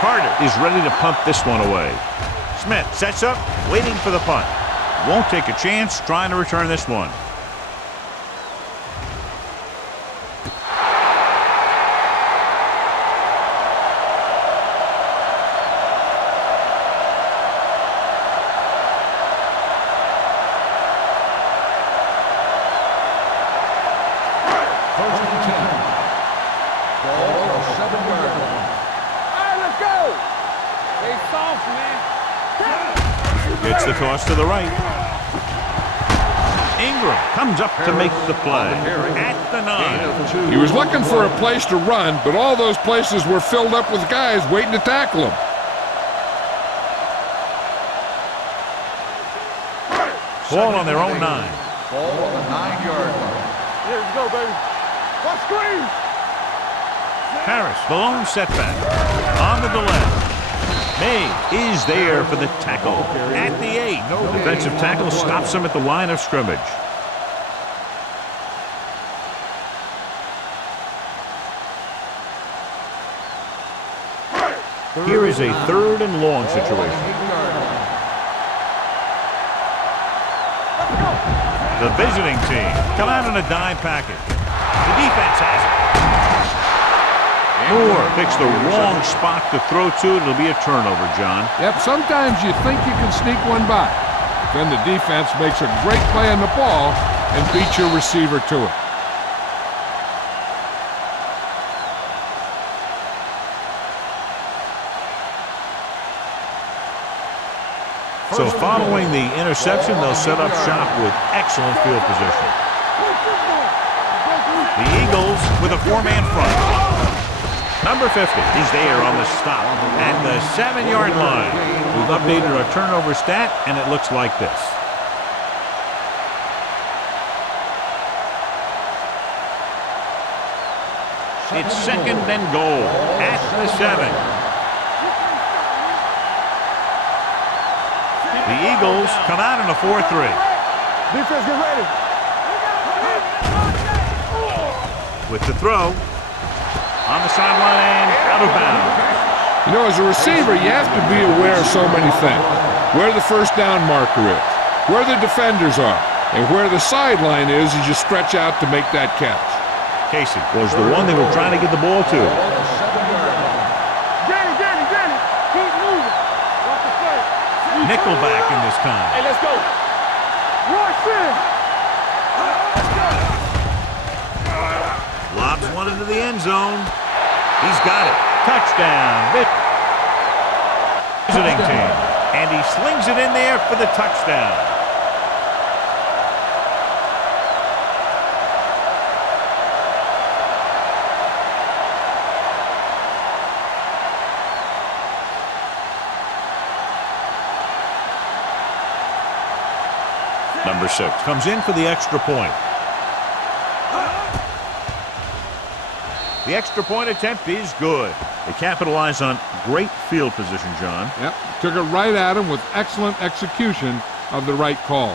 Carter is ready to punt this one away. Smith sets up, waiting for the punt. Won't take a chance trying to return this one. First and 10. Ball on the 7-yard line. All right, let's go. They soft, man. Gets the toss to the right. Ingram comes up to make the play at the 9. He was looking for a place to run, but all those places were filled up with guys waiting to tackle him. Ball on their own 9. Ball on the 9-yard line. Here we go, baby. Watch screen. Harris, the lone setback. On the delay. May is there for the tackle at the 8. The defensive tackle stops him at the line of scrimmage. Here is a 3rd and long situation. The visiting team come out in a dime package. The defense has it. Moore picks the wrong spot to throw to. It'll be a turnover, John. Yep, sometimes you think you can sneak one by. Then the defense makes a great play on the ball and beats your receiver to it. So following the interception, they'll set up shop with excellent field position. The Eagles with a 4-man front. Number 50 is there on the stop at the 7-yard line. We've updated our turnover stat, and it looks like this. It's 2nd and goal at the 7. The Eagles come out in a 4-3. Defense, get ready. With the throw. On the sideline and out of bounds. You know, as a receiver, you have to be aware of so many things. Where the first down marker is, where the defenders are, and where the sideline is as you stretch out to make that catch. Casey was the one they were trying to get the ball to. Get it. Keep moving. Watch the play. Nickelback in this time. Hey, let's go. Rush in. Lobs one into the end zone. He's got it. Touchdown. Visiting team. And he slings it in there for the touchdown. Number 6 comes in for the extra point. The extra point attempt is good. They capitalize on great field position, John. Yep, took it right at him with excellent execution of the right call.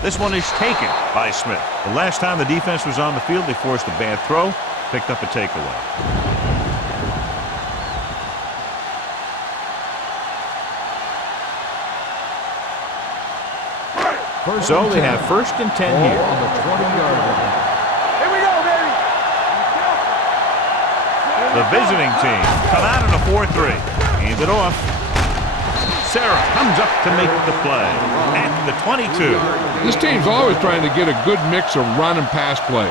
This one is taken by Smith. The last time the defense was on the field, they forced a bad throw, picked up a takeaway. So they have 1st and 10 here. On the 20-yard line. Here we go, baby. The visiting team come out in a 4-3. Hand it off. Sarah comes up to make the play at the 22. This team's always trying to get a good mix of run and pass plays.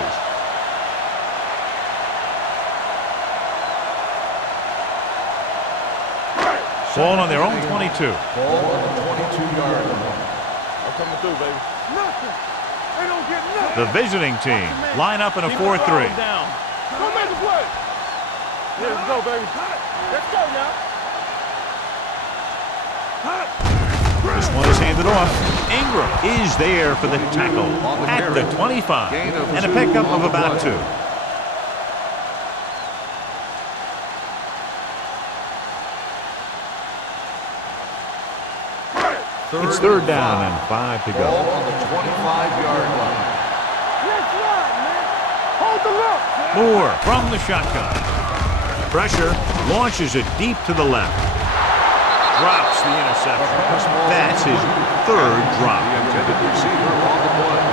Ball on their own 22. Ball on the 22-yard line. I'm coming through, baby. Nothing. They don't get nothing. The visiting team line up in a 4-3. Go make the play. Here we go, baby. Let's go now. This one is handed off. Ingram is there for the tackle at the 25. And a pickup of about 2. It's third down and 5 to go. Ball on the 25-yard line. Next line, man. Hold the look. Moore from the shotgun. Pressure, launches it deep to the left. Drops the interception. That's his 3rd drop. The intended receiver on the play.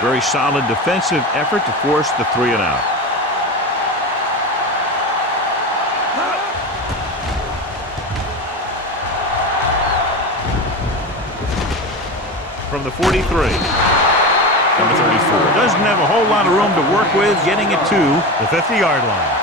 Very solid defensive effort to force the 3 and out. From the 43. Number 34. Doesn't have a whole lot of room to work with, getting it to the 50-yard line.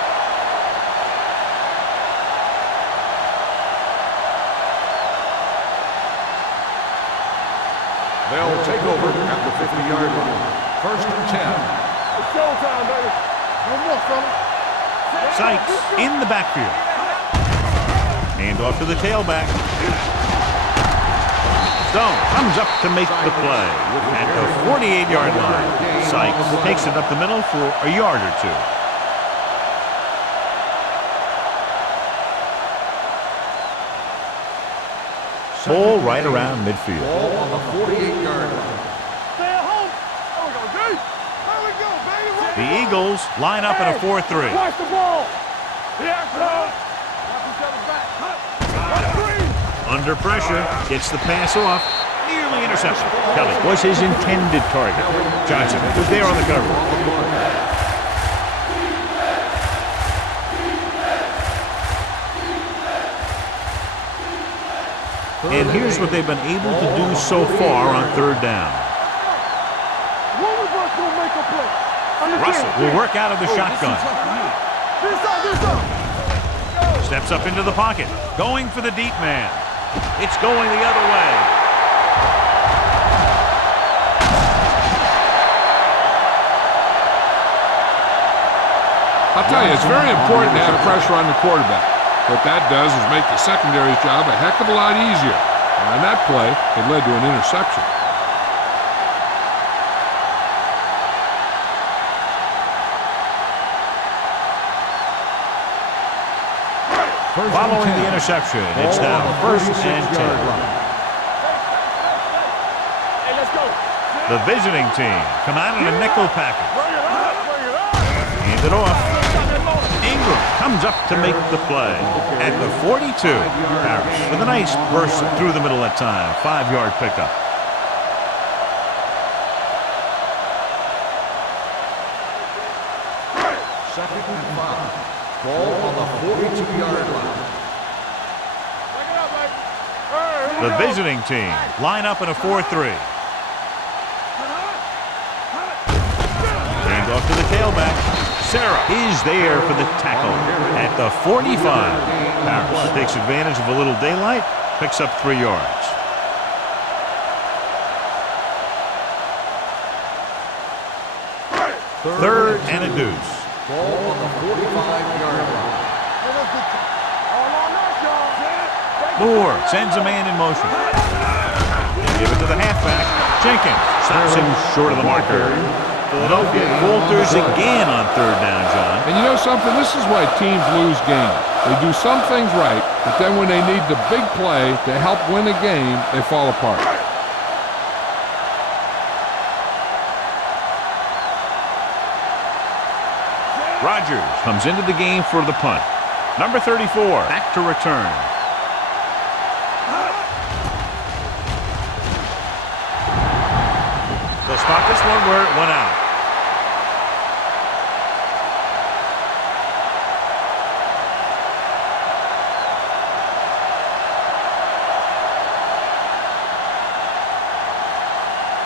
They'll take over at the 50-yard line. First and 10. It's showtime, baby. One more, fella. Sykes in the backfield. Hand off to the tailback. Stone comes up to make the play at the 48-yard line. Sykes takes it up the middle for a yard or 2. Ball right around midfield. Ball on the 48-yard line. Stay at home. There we go, D. There we go, baby. The Eagles line up in a 4-3. Watch the ball. Yeah, come. Watch each other's back. Under pressure, gets the pass off. Nearly intercepted. Kelly was his intended target. Johnson was there on the cover. And here's what they've been able to do so far on 3rd down. One of us will make a play. Russell will work out of the shotgun. This up. Steps up into the pocket. Going for the deep man. It's going the other way. I'll tell you, it's very important to have pressure on the quarterback. What that does is make the secondary's job a heck of a lot easier. And on that play, it led to an interception. Following the interception, it's now 1st and 10. Hey, let's go. The visiting team come out in a nickel package. Bring it up. Bring it up. Hand it off. Ingram comes up to make the play at the 42. Parrish with a nice burst through the middle that time. 5-yard pickup. Second and 5. Ball on the 42-yard line. Bring it up, baby. The visiting team line up in a 4-3. Hand off to the tailback. Sarah is there for the tackle at the 45. Parrish takes advantage of a little daylight, picks up 3 yards. Third and a deuce. Ball on the 45-yard line. Moore sends a man in motion. They give it to the halfback. Jenkins stops him short of the marker. Philadelphia falters again on 3rd down, John. And you know something? This is why teams lose games. They do some things right, but then when they need the big play to help win a game, they fall apart. Rodgers comes into the game for the punt. Number 34, back to return. They'll spot this one where it went out.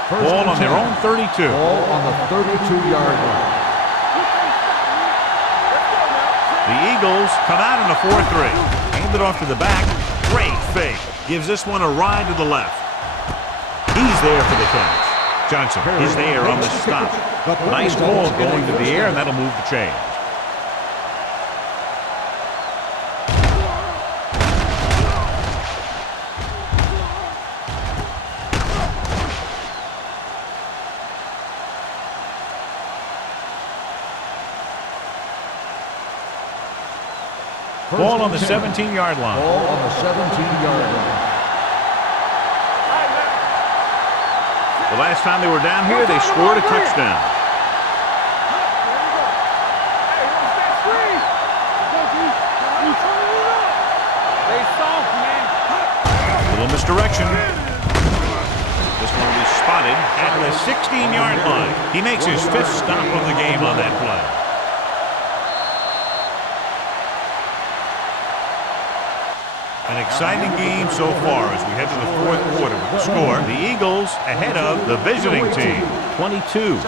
Ball on their own 32. Ball on the 32-yard line. The Eagles come out in a 4-3. Hand it off to the back. Great fake. Gives this one a ride to the left. He's there for the catch. Johnson is there on the stop. Nice ball going to the air, and that'll move the chains. Ball on the 17-yard line. Ball on the 17-yard line. The last time they were down here, they scored a touchdown. A little misdirection. This one will be spotted at the 16-yard line. He makes his 5th stop of the game on that play. An exciting game so far as we head to the 4th quarter with the score. The Eagles ahead of the visiting team, 22-17.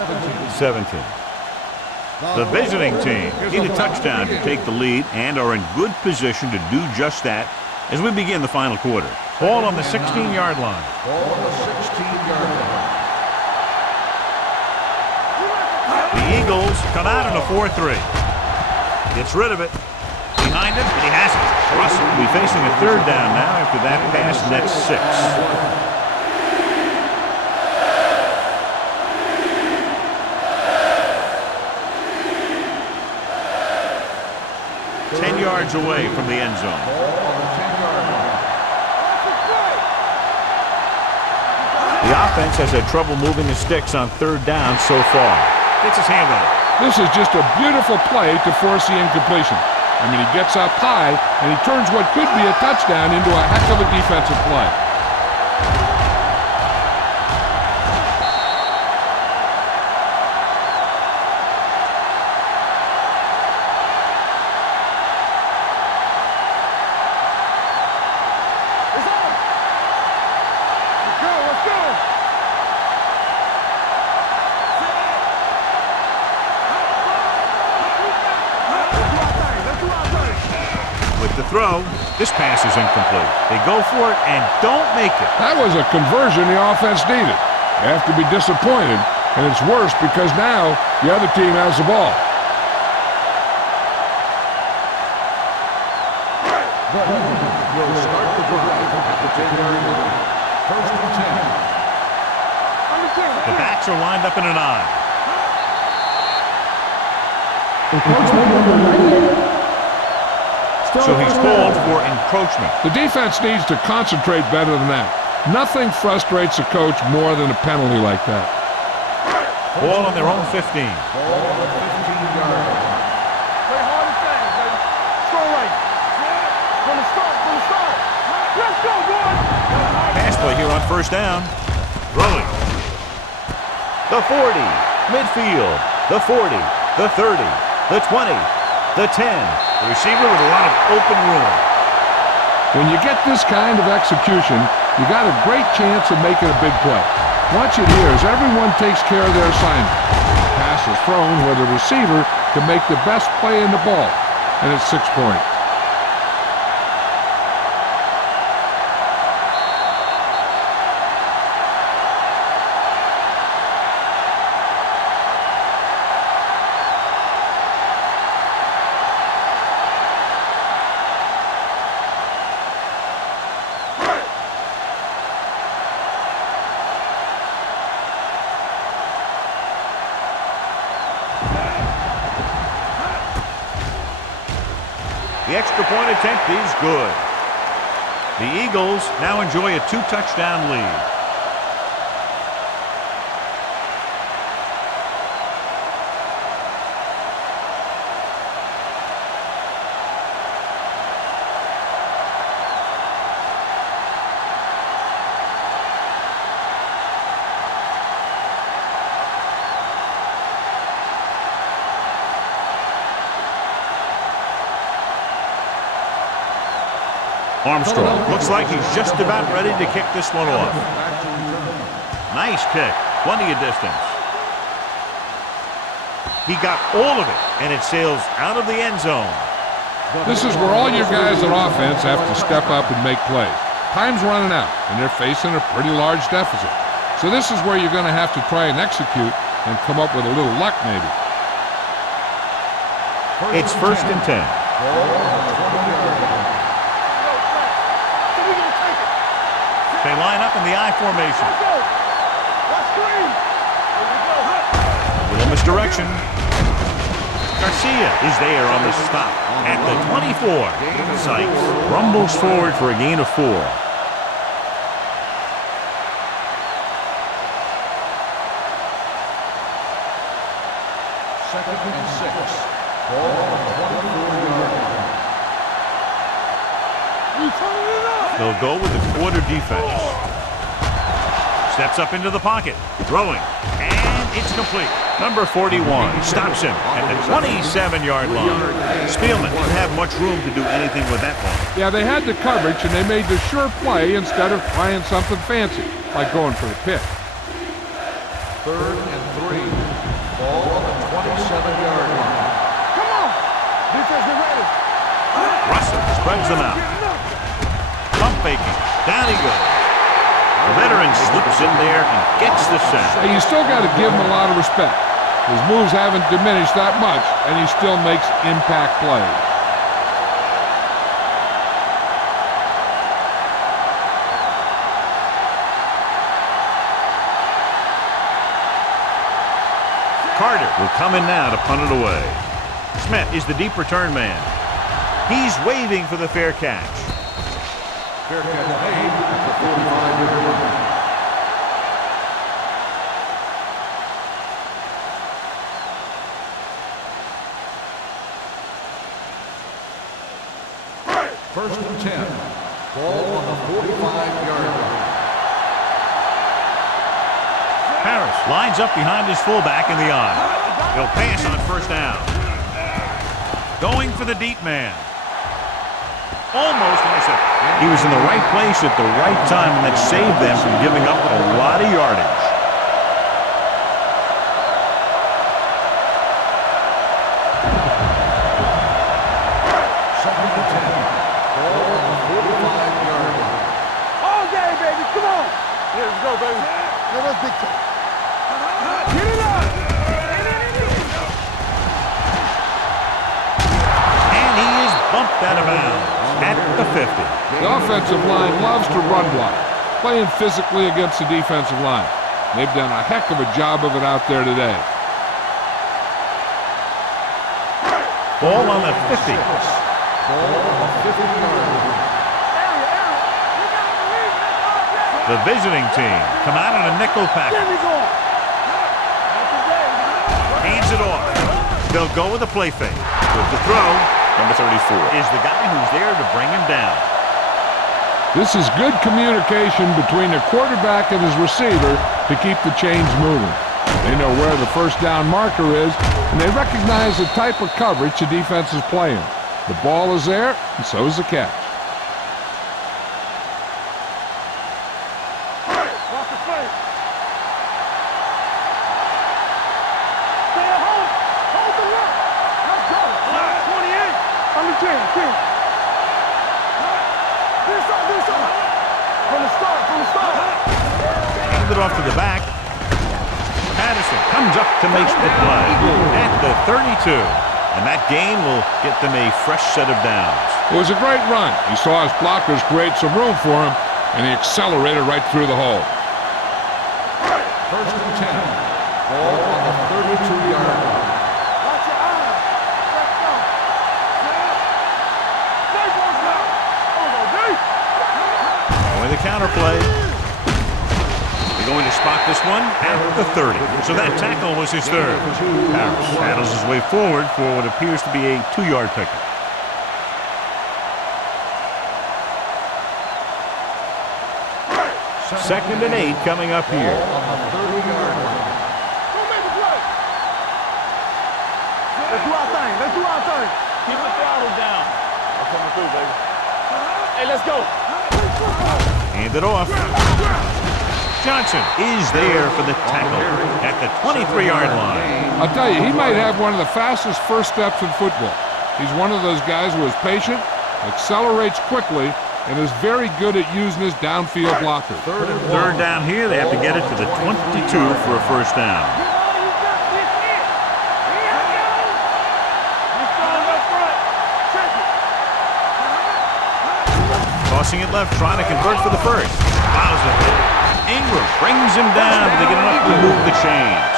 The visiting team need a touchdown to take the lead and are in good position to do just that as we begin the final quarter. Ball on the 16-yard line. Ball on the 16-yard line. The Eagles come out in a 4-3. Gets rid of it. Behind him, and he has it. Russell will be facing a 3rd down now after that pass nets 6. 10 yards away from the end zone. The offense has had trouble moving the sticks on 3rd down so far. Gets his hand on it. This is just a beautiful play to force the incompletion. I mean, he gets up high, and he turns what could be a touchdown into a heck of a defensive play. The throw, this pass is incomplete. They go for it and don't make it. That was a conversion the offense needed. They have to be disappointed, and it's worse because now the other team has the ball. The Eagles will start the drive at the 10-yard line. 1st and 10. The backs are lined up in an I. So he's called for encroachment. The defense needs to concentrate better than that. Nothing frustrates a coach more than a penalty like that. Ball on their own 15. Ball on the 15-yard line. Play hard and fast, baby. Strong right. From the start. Let's go, boys. Pass play here on 1st down. Throwing. The 40. Midfield. The 40. The 30. The 20. The 10. The receiver with a lot of open room. When you get this kind of execution, you got a great chance of making a big play. Watch it here as everyone takes care of their assignment. The pass is thrown where the receiver can make the best play in the ball, and it's 6 points. The extra point attempt is good. The Eagles now enjoy a 2-touchdown lead. Armstrong looks like he's just about ready to kick this one off. Nice kick, plenty of distance. He got all of it, and it sails out of the end zone. This is where all your guys on offense have to step up and make plays. Time's running out, and they're facing a pretty large deficit. So this is where you're going to have to try and execute and come up with a little luck maybe. It's first and 10. They line up in the I formation. A little misdirection. Garcia is there on the stop at the 24. Sykes rumbles forward for a gain of 4. Second and 6. Ball on the 24-yard line. They'll go with the quarter defense. Steps up into the pocket. Throwing. And it's complete. Number 41 stops him at the 27-yard line. Spielman didn't have much room to do anything with that one. Yeah, they had the coverage, and they made the sure play instead of trying something fancy, like going for the pick. Third and 3. Ball on the 27-yard line. Come on! Defense, get ready. Russell spreads them out. Pump faking. Down he goes. The veteran slips in there and gets the sack. Hey, you still got to give him a lot of respect. His moves haven't diminished that much, and he still makes impact plays. Carter will come in now to punt it away. Smith is the deep return man. He's waving for the fair catch. Fair catch made at the 45-yard line. First and 10. Ball on the 45-yard line. Harris lines up behind his fullback in the I. He'll pass on first down. Going for the deep man. Almost intercepted. He was in the right place at the right time, and that saved them from giving up a lot of yardage. Second and 10. Ball on the 45-yard line. All day, baby. Come on. Yeah, let's go, baby. Let us dictate. Get it up. And he is bumped out of bounds at the 50. The offensive line loves to run block, playing physically against the defensive line. They've done a heck of a job of it out there today. Ball on the 50. Ball on the 50-yard line. The visiting team come out in a nickel package. Hands it off. They'll go with a play fake. With the throw, number 34 is the guy who's there to bring him down. This is good communication between the quarterback and his receiver to keep the chains moving. They know where the first down marker is, and they recognize the type of coverage the defense is playing. The ball is there, and so is the catch. Watch the play. Stay at home. Hold the look. Let's go. 28. On the 10. Do something. From the start. Hand it off to the back. Patterson comes up to make the play at the 32. And that gain will get them a fresh set of downs. It was a great run. He saw his blockers create some room for him, and he accelerated right through the hole. First and 10. Ball on the 32-yard line. Watch your eyes. Let's go. Stay close now. With a counter play. They're going to spot this one at the 30. So that tackle was his third. Harris paddles his way forward for what appears to be a 2-yard pickup. Second and 8 coming up here. On the 30-yard line. Who made the play? Let's do our thing. Keep the throttle down. I'm coming through, baby. Hey, let's go. Hand it off. Johnson is there for the tackle at the 23-yard line. I'll tell you, he might have one of the fastest first steps in football. He's one of those guys who is patient, accelerates quickly, and is very good at using his downfield blockers. Third down here. They have to get it to the 22 for a first down. Tossing it left, trying to convert for the first. Fouls it. Ingram brings him down, but they get enough to move the chains.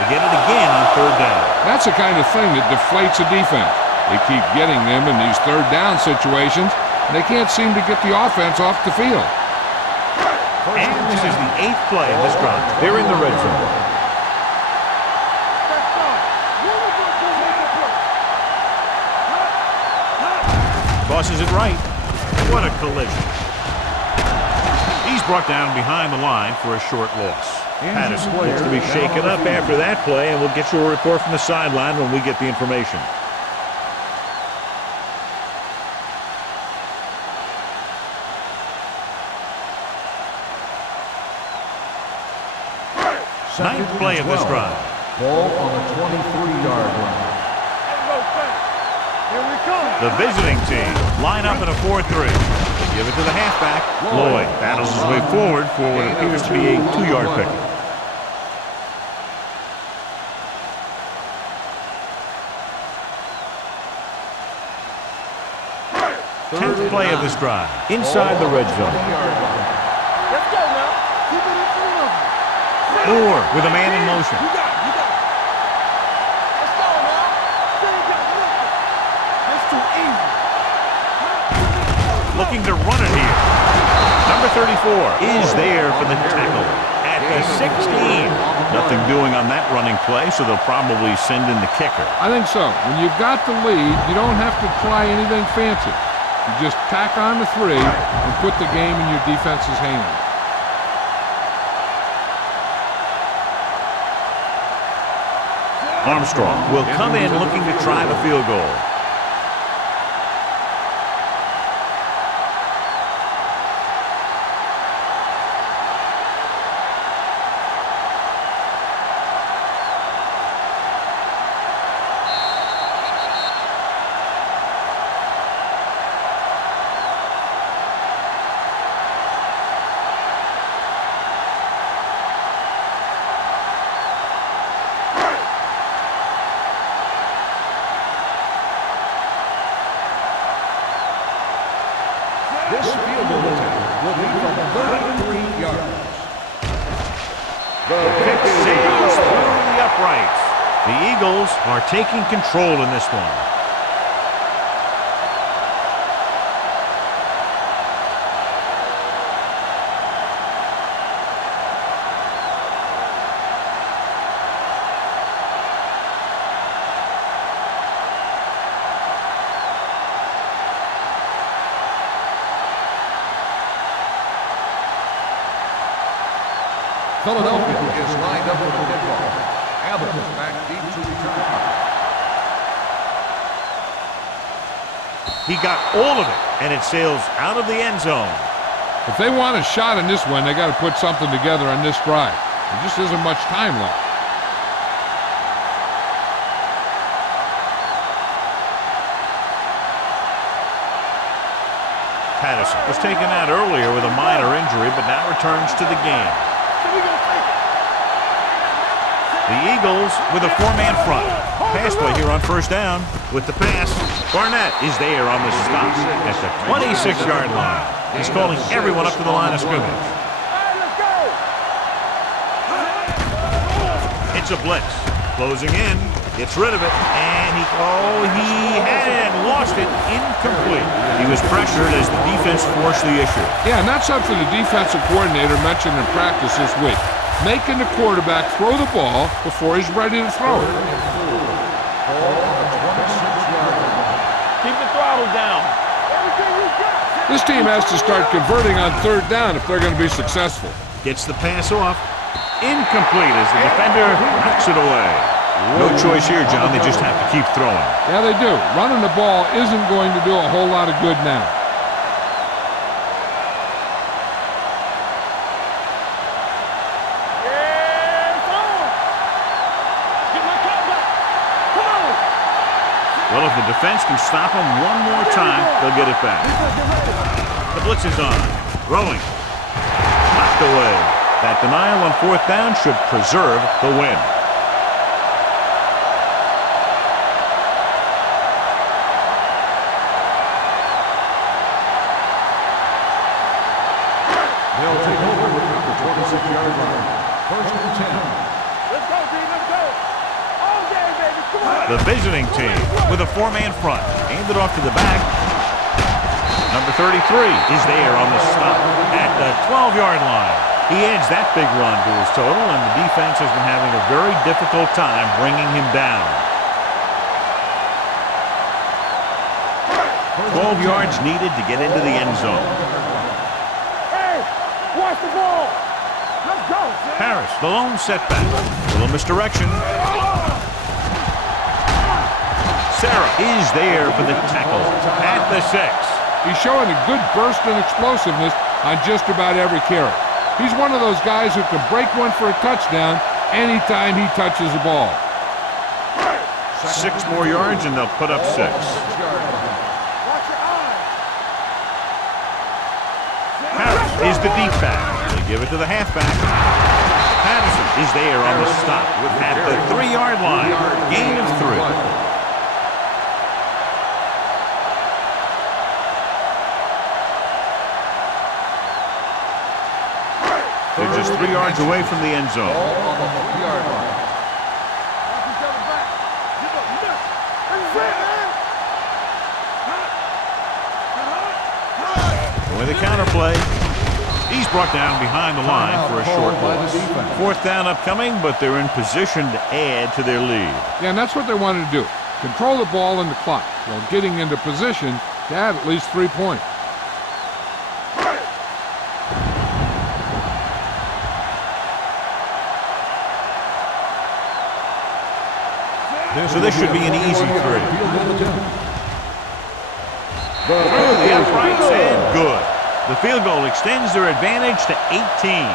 They get it again on third down. That's the kind of thing that deflates a defense. They keep getting them in these third down situations, and they can't seem to get the offense off the field. And this is the 8th play of this drive. They're in the red zone. Tosses it right. What a collision. He's brought down behind the line for a short loss. Patterson looks to be shaken up after that play, and we'll get you a report from the sideline when we get the information. Ninth play of this drive. Ball on the 23-yard line. The visiting team line up in a 4-3. They give it to the halfback. Lloyd battles his way forward for what appears to be a 2-yard pick. 10th play of this drive. Inside the red zone. Let's go now. Keep it in front of him. Moore with a man in motion. You got it. Let's go now. Say you got nothing. That's too easy. Looking to run it here. Number 34 is there for the tackle at the 16. Nothing doing on that running play, so they'll probably send in the kicker. I think so. When you've got the lead, you don't have to try anything fancy. You just tack on the 3 and put the game in your defense's hands. Armstrong will come in looking to try the field goal. This field goal attempt will be from 33 yards. The kick sails through the uprights. The Eagles are taking control in this one. Philadelphia is lined up with the kickoff. Abbott is back deep to return. He got all of it, and it sails out of the end zone. If they want a shot in this one, they got to put something together on this drive. There just isn't much time left. Patterson was taken out earlier with a minor injury, but now returns to the game. The Eagles with a 4-man front. Pass play here on first down. With the pass, Barnett is there on the stop at the 26-yard line. He's calling everyone up to the line of scrimmage. It's a blitz. Closing in. Gets rid of it. And he had it and lost it. Incomplete. He was pressured as the defense forced the issue. Yeah, and that's something the defensive coordinator mentioned in practice this week. Making the quarterback throw the ball before he's ready to throw it. Keep the throttle down. Everything you got. This team has to start converting on third down if they're going to be successful. Gets the pass off. Incomplete as the defender knocks it away. No choice here, John. They just have to keep throwing. Yeah, they do. Running the ball isn't going to do a whole lot of good now. Well, if the defense can stop them one more time, they'll get it back. The The blitz is on. Throwing. Knocked away. That denial on fourth down should preserve the win. They'll take over at the 26-yard line. First and 10. Let's go, D. Let's go. All day, baby. Come on. The visiting team with a four-man front. Handed off to the back. Number 33 is there on the stop at the 12-yard line. He adds that big run to his total, and the defense has been having a very difficult time bringing him down. 12 yards needed to get into the end zone. Hey, watch the ball. Let's go. Harris, the lone setback. A little misdirection. Sarah is there for the tackle at the 6. He's showing a good burst and explosiveness on just about every carry. He's one of those guys who can break one for a touchdown anytime he touches the ball. 6 more yards and they'll put up 6. Watch your eyes. Harris is the deep back. They give it to the halfback. Patterson is there on the stop at the 3-yard line. Gain of 3. They're just 3 yards away from the end zone. On the 3-yard line. Watch each other back. Give up. With the counterplay. He's brought down behind the line for a short loss. 4th down upcoming, but they're in position to add to their lead. Yeah, and that's what they wanted to do. Control the ball and the clock while getting into position to add at least 3 points. So this should be an easy 3. Through the uprights and good. The field goal extends their advantage to 18.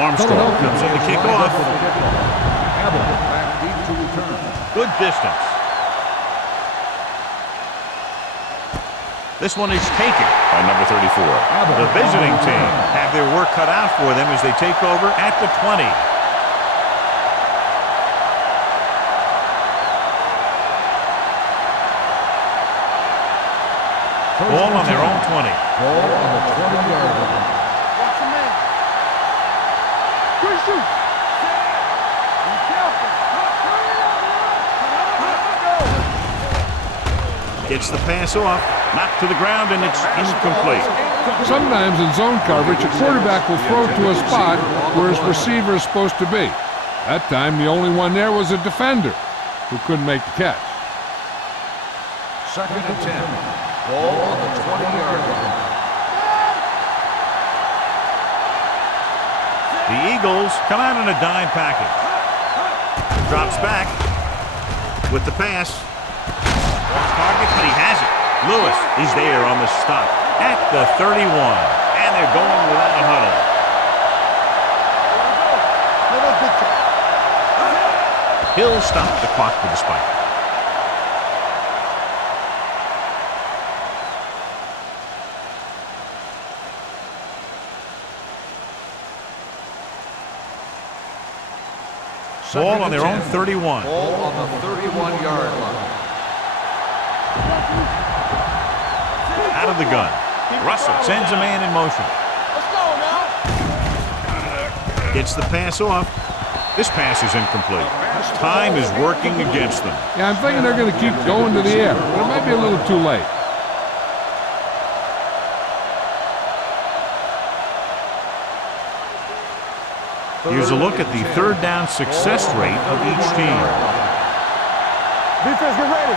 Armstrong comes in to kick off. Back deep to return. Good distance. This one is taken by number 34. The visiting team have their work cut out for them as they take over at the 20. Ball on their own 20. Ball on the 20-yard line. Watch the man. Good shoot. Be careful. Gets the pass off, knocked to the ground, and it's incomplete. Sometimes in zone coverage, a quarterback will throw to a spot where his receiver is supposed to be. That time, the only one there was a defender who couldn't make the catch. 2nd and 10. Ball on the 20-yard line. The Eagles come out in a dime package. Drops back with the pass. Off target, but he has it. Lewis is there on the stop at the 31. And they're going without a huddle. He'll stop the clock with the spike. Ball on their own 31. Ball on the 31-yard line. Out of the gun. Russell sends a man in motion. Let's go now. Gets the pass off. This pass is incomplete. Time is working against them. Yeah, I'm thinking they're going to keep going to the air, but it might be a little too late. Here's a look at the 3rd down success rate of each team. Defense, get ready.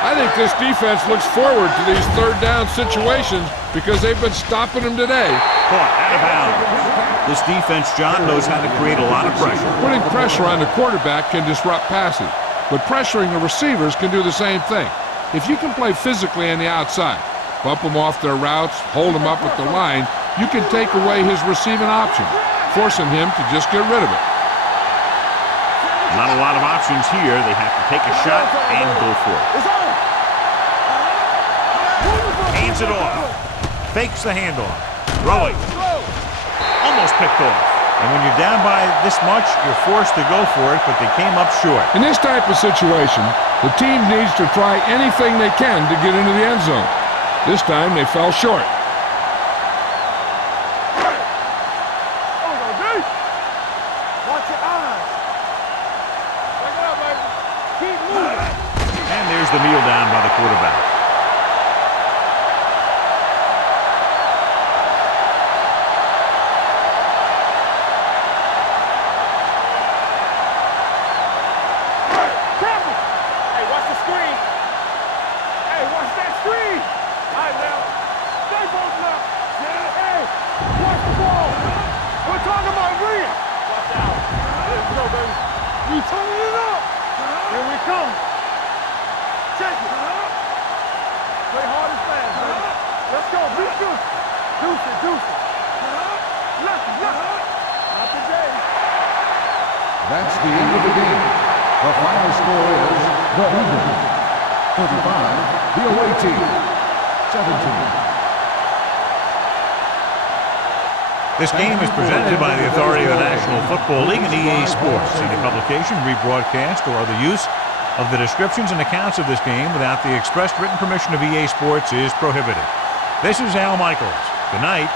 I think this defense looks forward to these 3rd down situations because they've been stopping them today Caught out of bounds. This defense, John, knows how to create a lot of pressure. Putting pressure on the quarterback can disrupt passing, but pressuring the receivers can do the same thing. If you can play physically on the outside, bump them off their routes, hold them up at the line, you can take away his receiving options, forcing him to just get rid of it. Not a lot of options here. They have to take a shot and go for it. Hands it off. Fakes the handoff. Throwing. Almost picked off. And when you're down by this much, you're forced to go for it, but they came up short. In this type of situation, the team needs to try anything they can to get into the end zone. This time they fell short. Watch your eyes. Wake it up, baby. Keep moving. And there's the kneel down by the quarterback. Careful. Hey, watch the screen. Hey, watch that screen. All right, now. Stay both up. Hey, watch the ball. We're talking about Rhea. Watch out. Let's go, baby. You turning it up. Here we come. Check it. Play hard and fast, baby. Let's go. Beat Deuce. Deuce. Lucky. Not today. That's the end of the game. The final score is the Eagles 35, the away team 17. This game is presented by the authority of the National Football League and EA Sports. Any publication, rebroadcast, or other use of the descriptions and accounts of this game without the expressed written permission of EA Sports is prohibited. This is Al Michaels. Good night.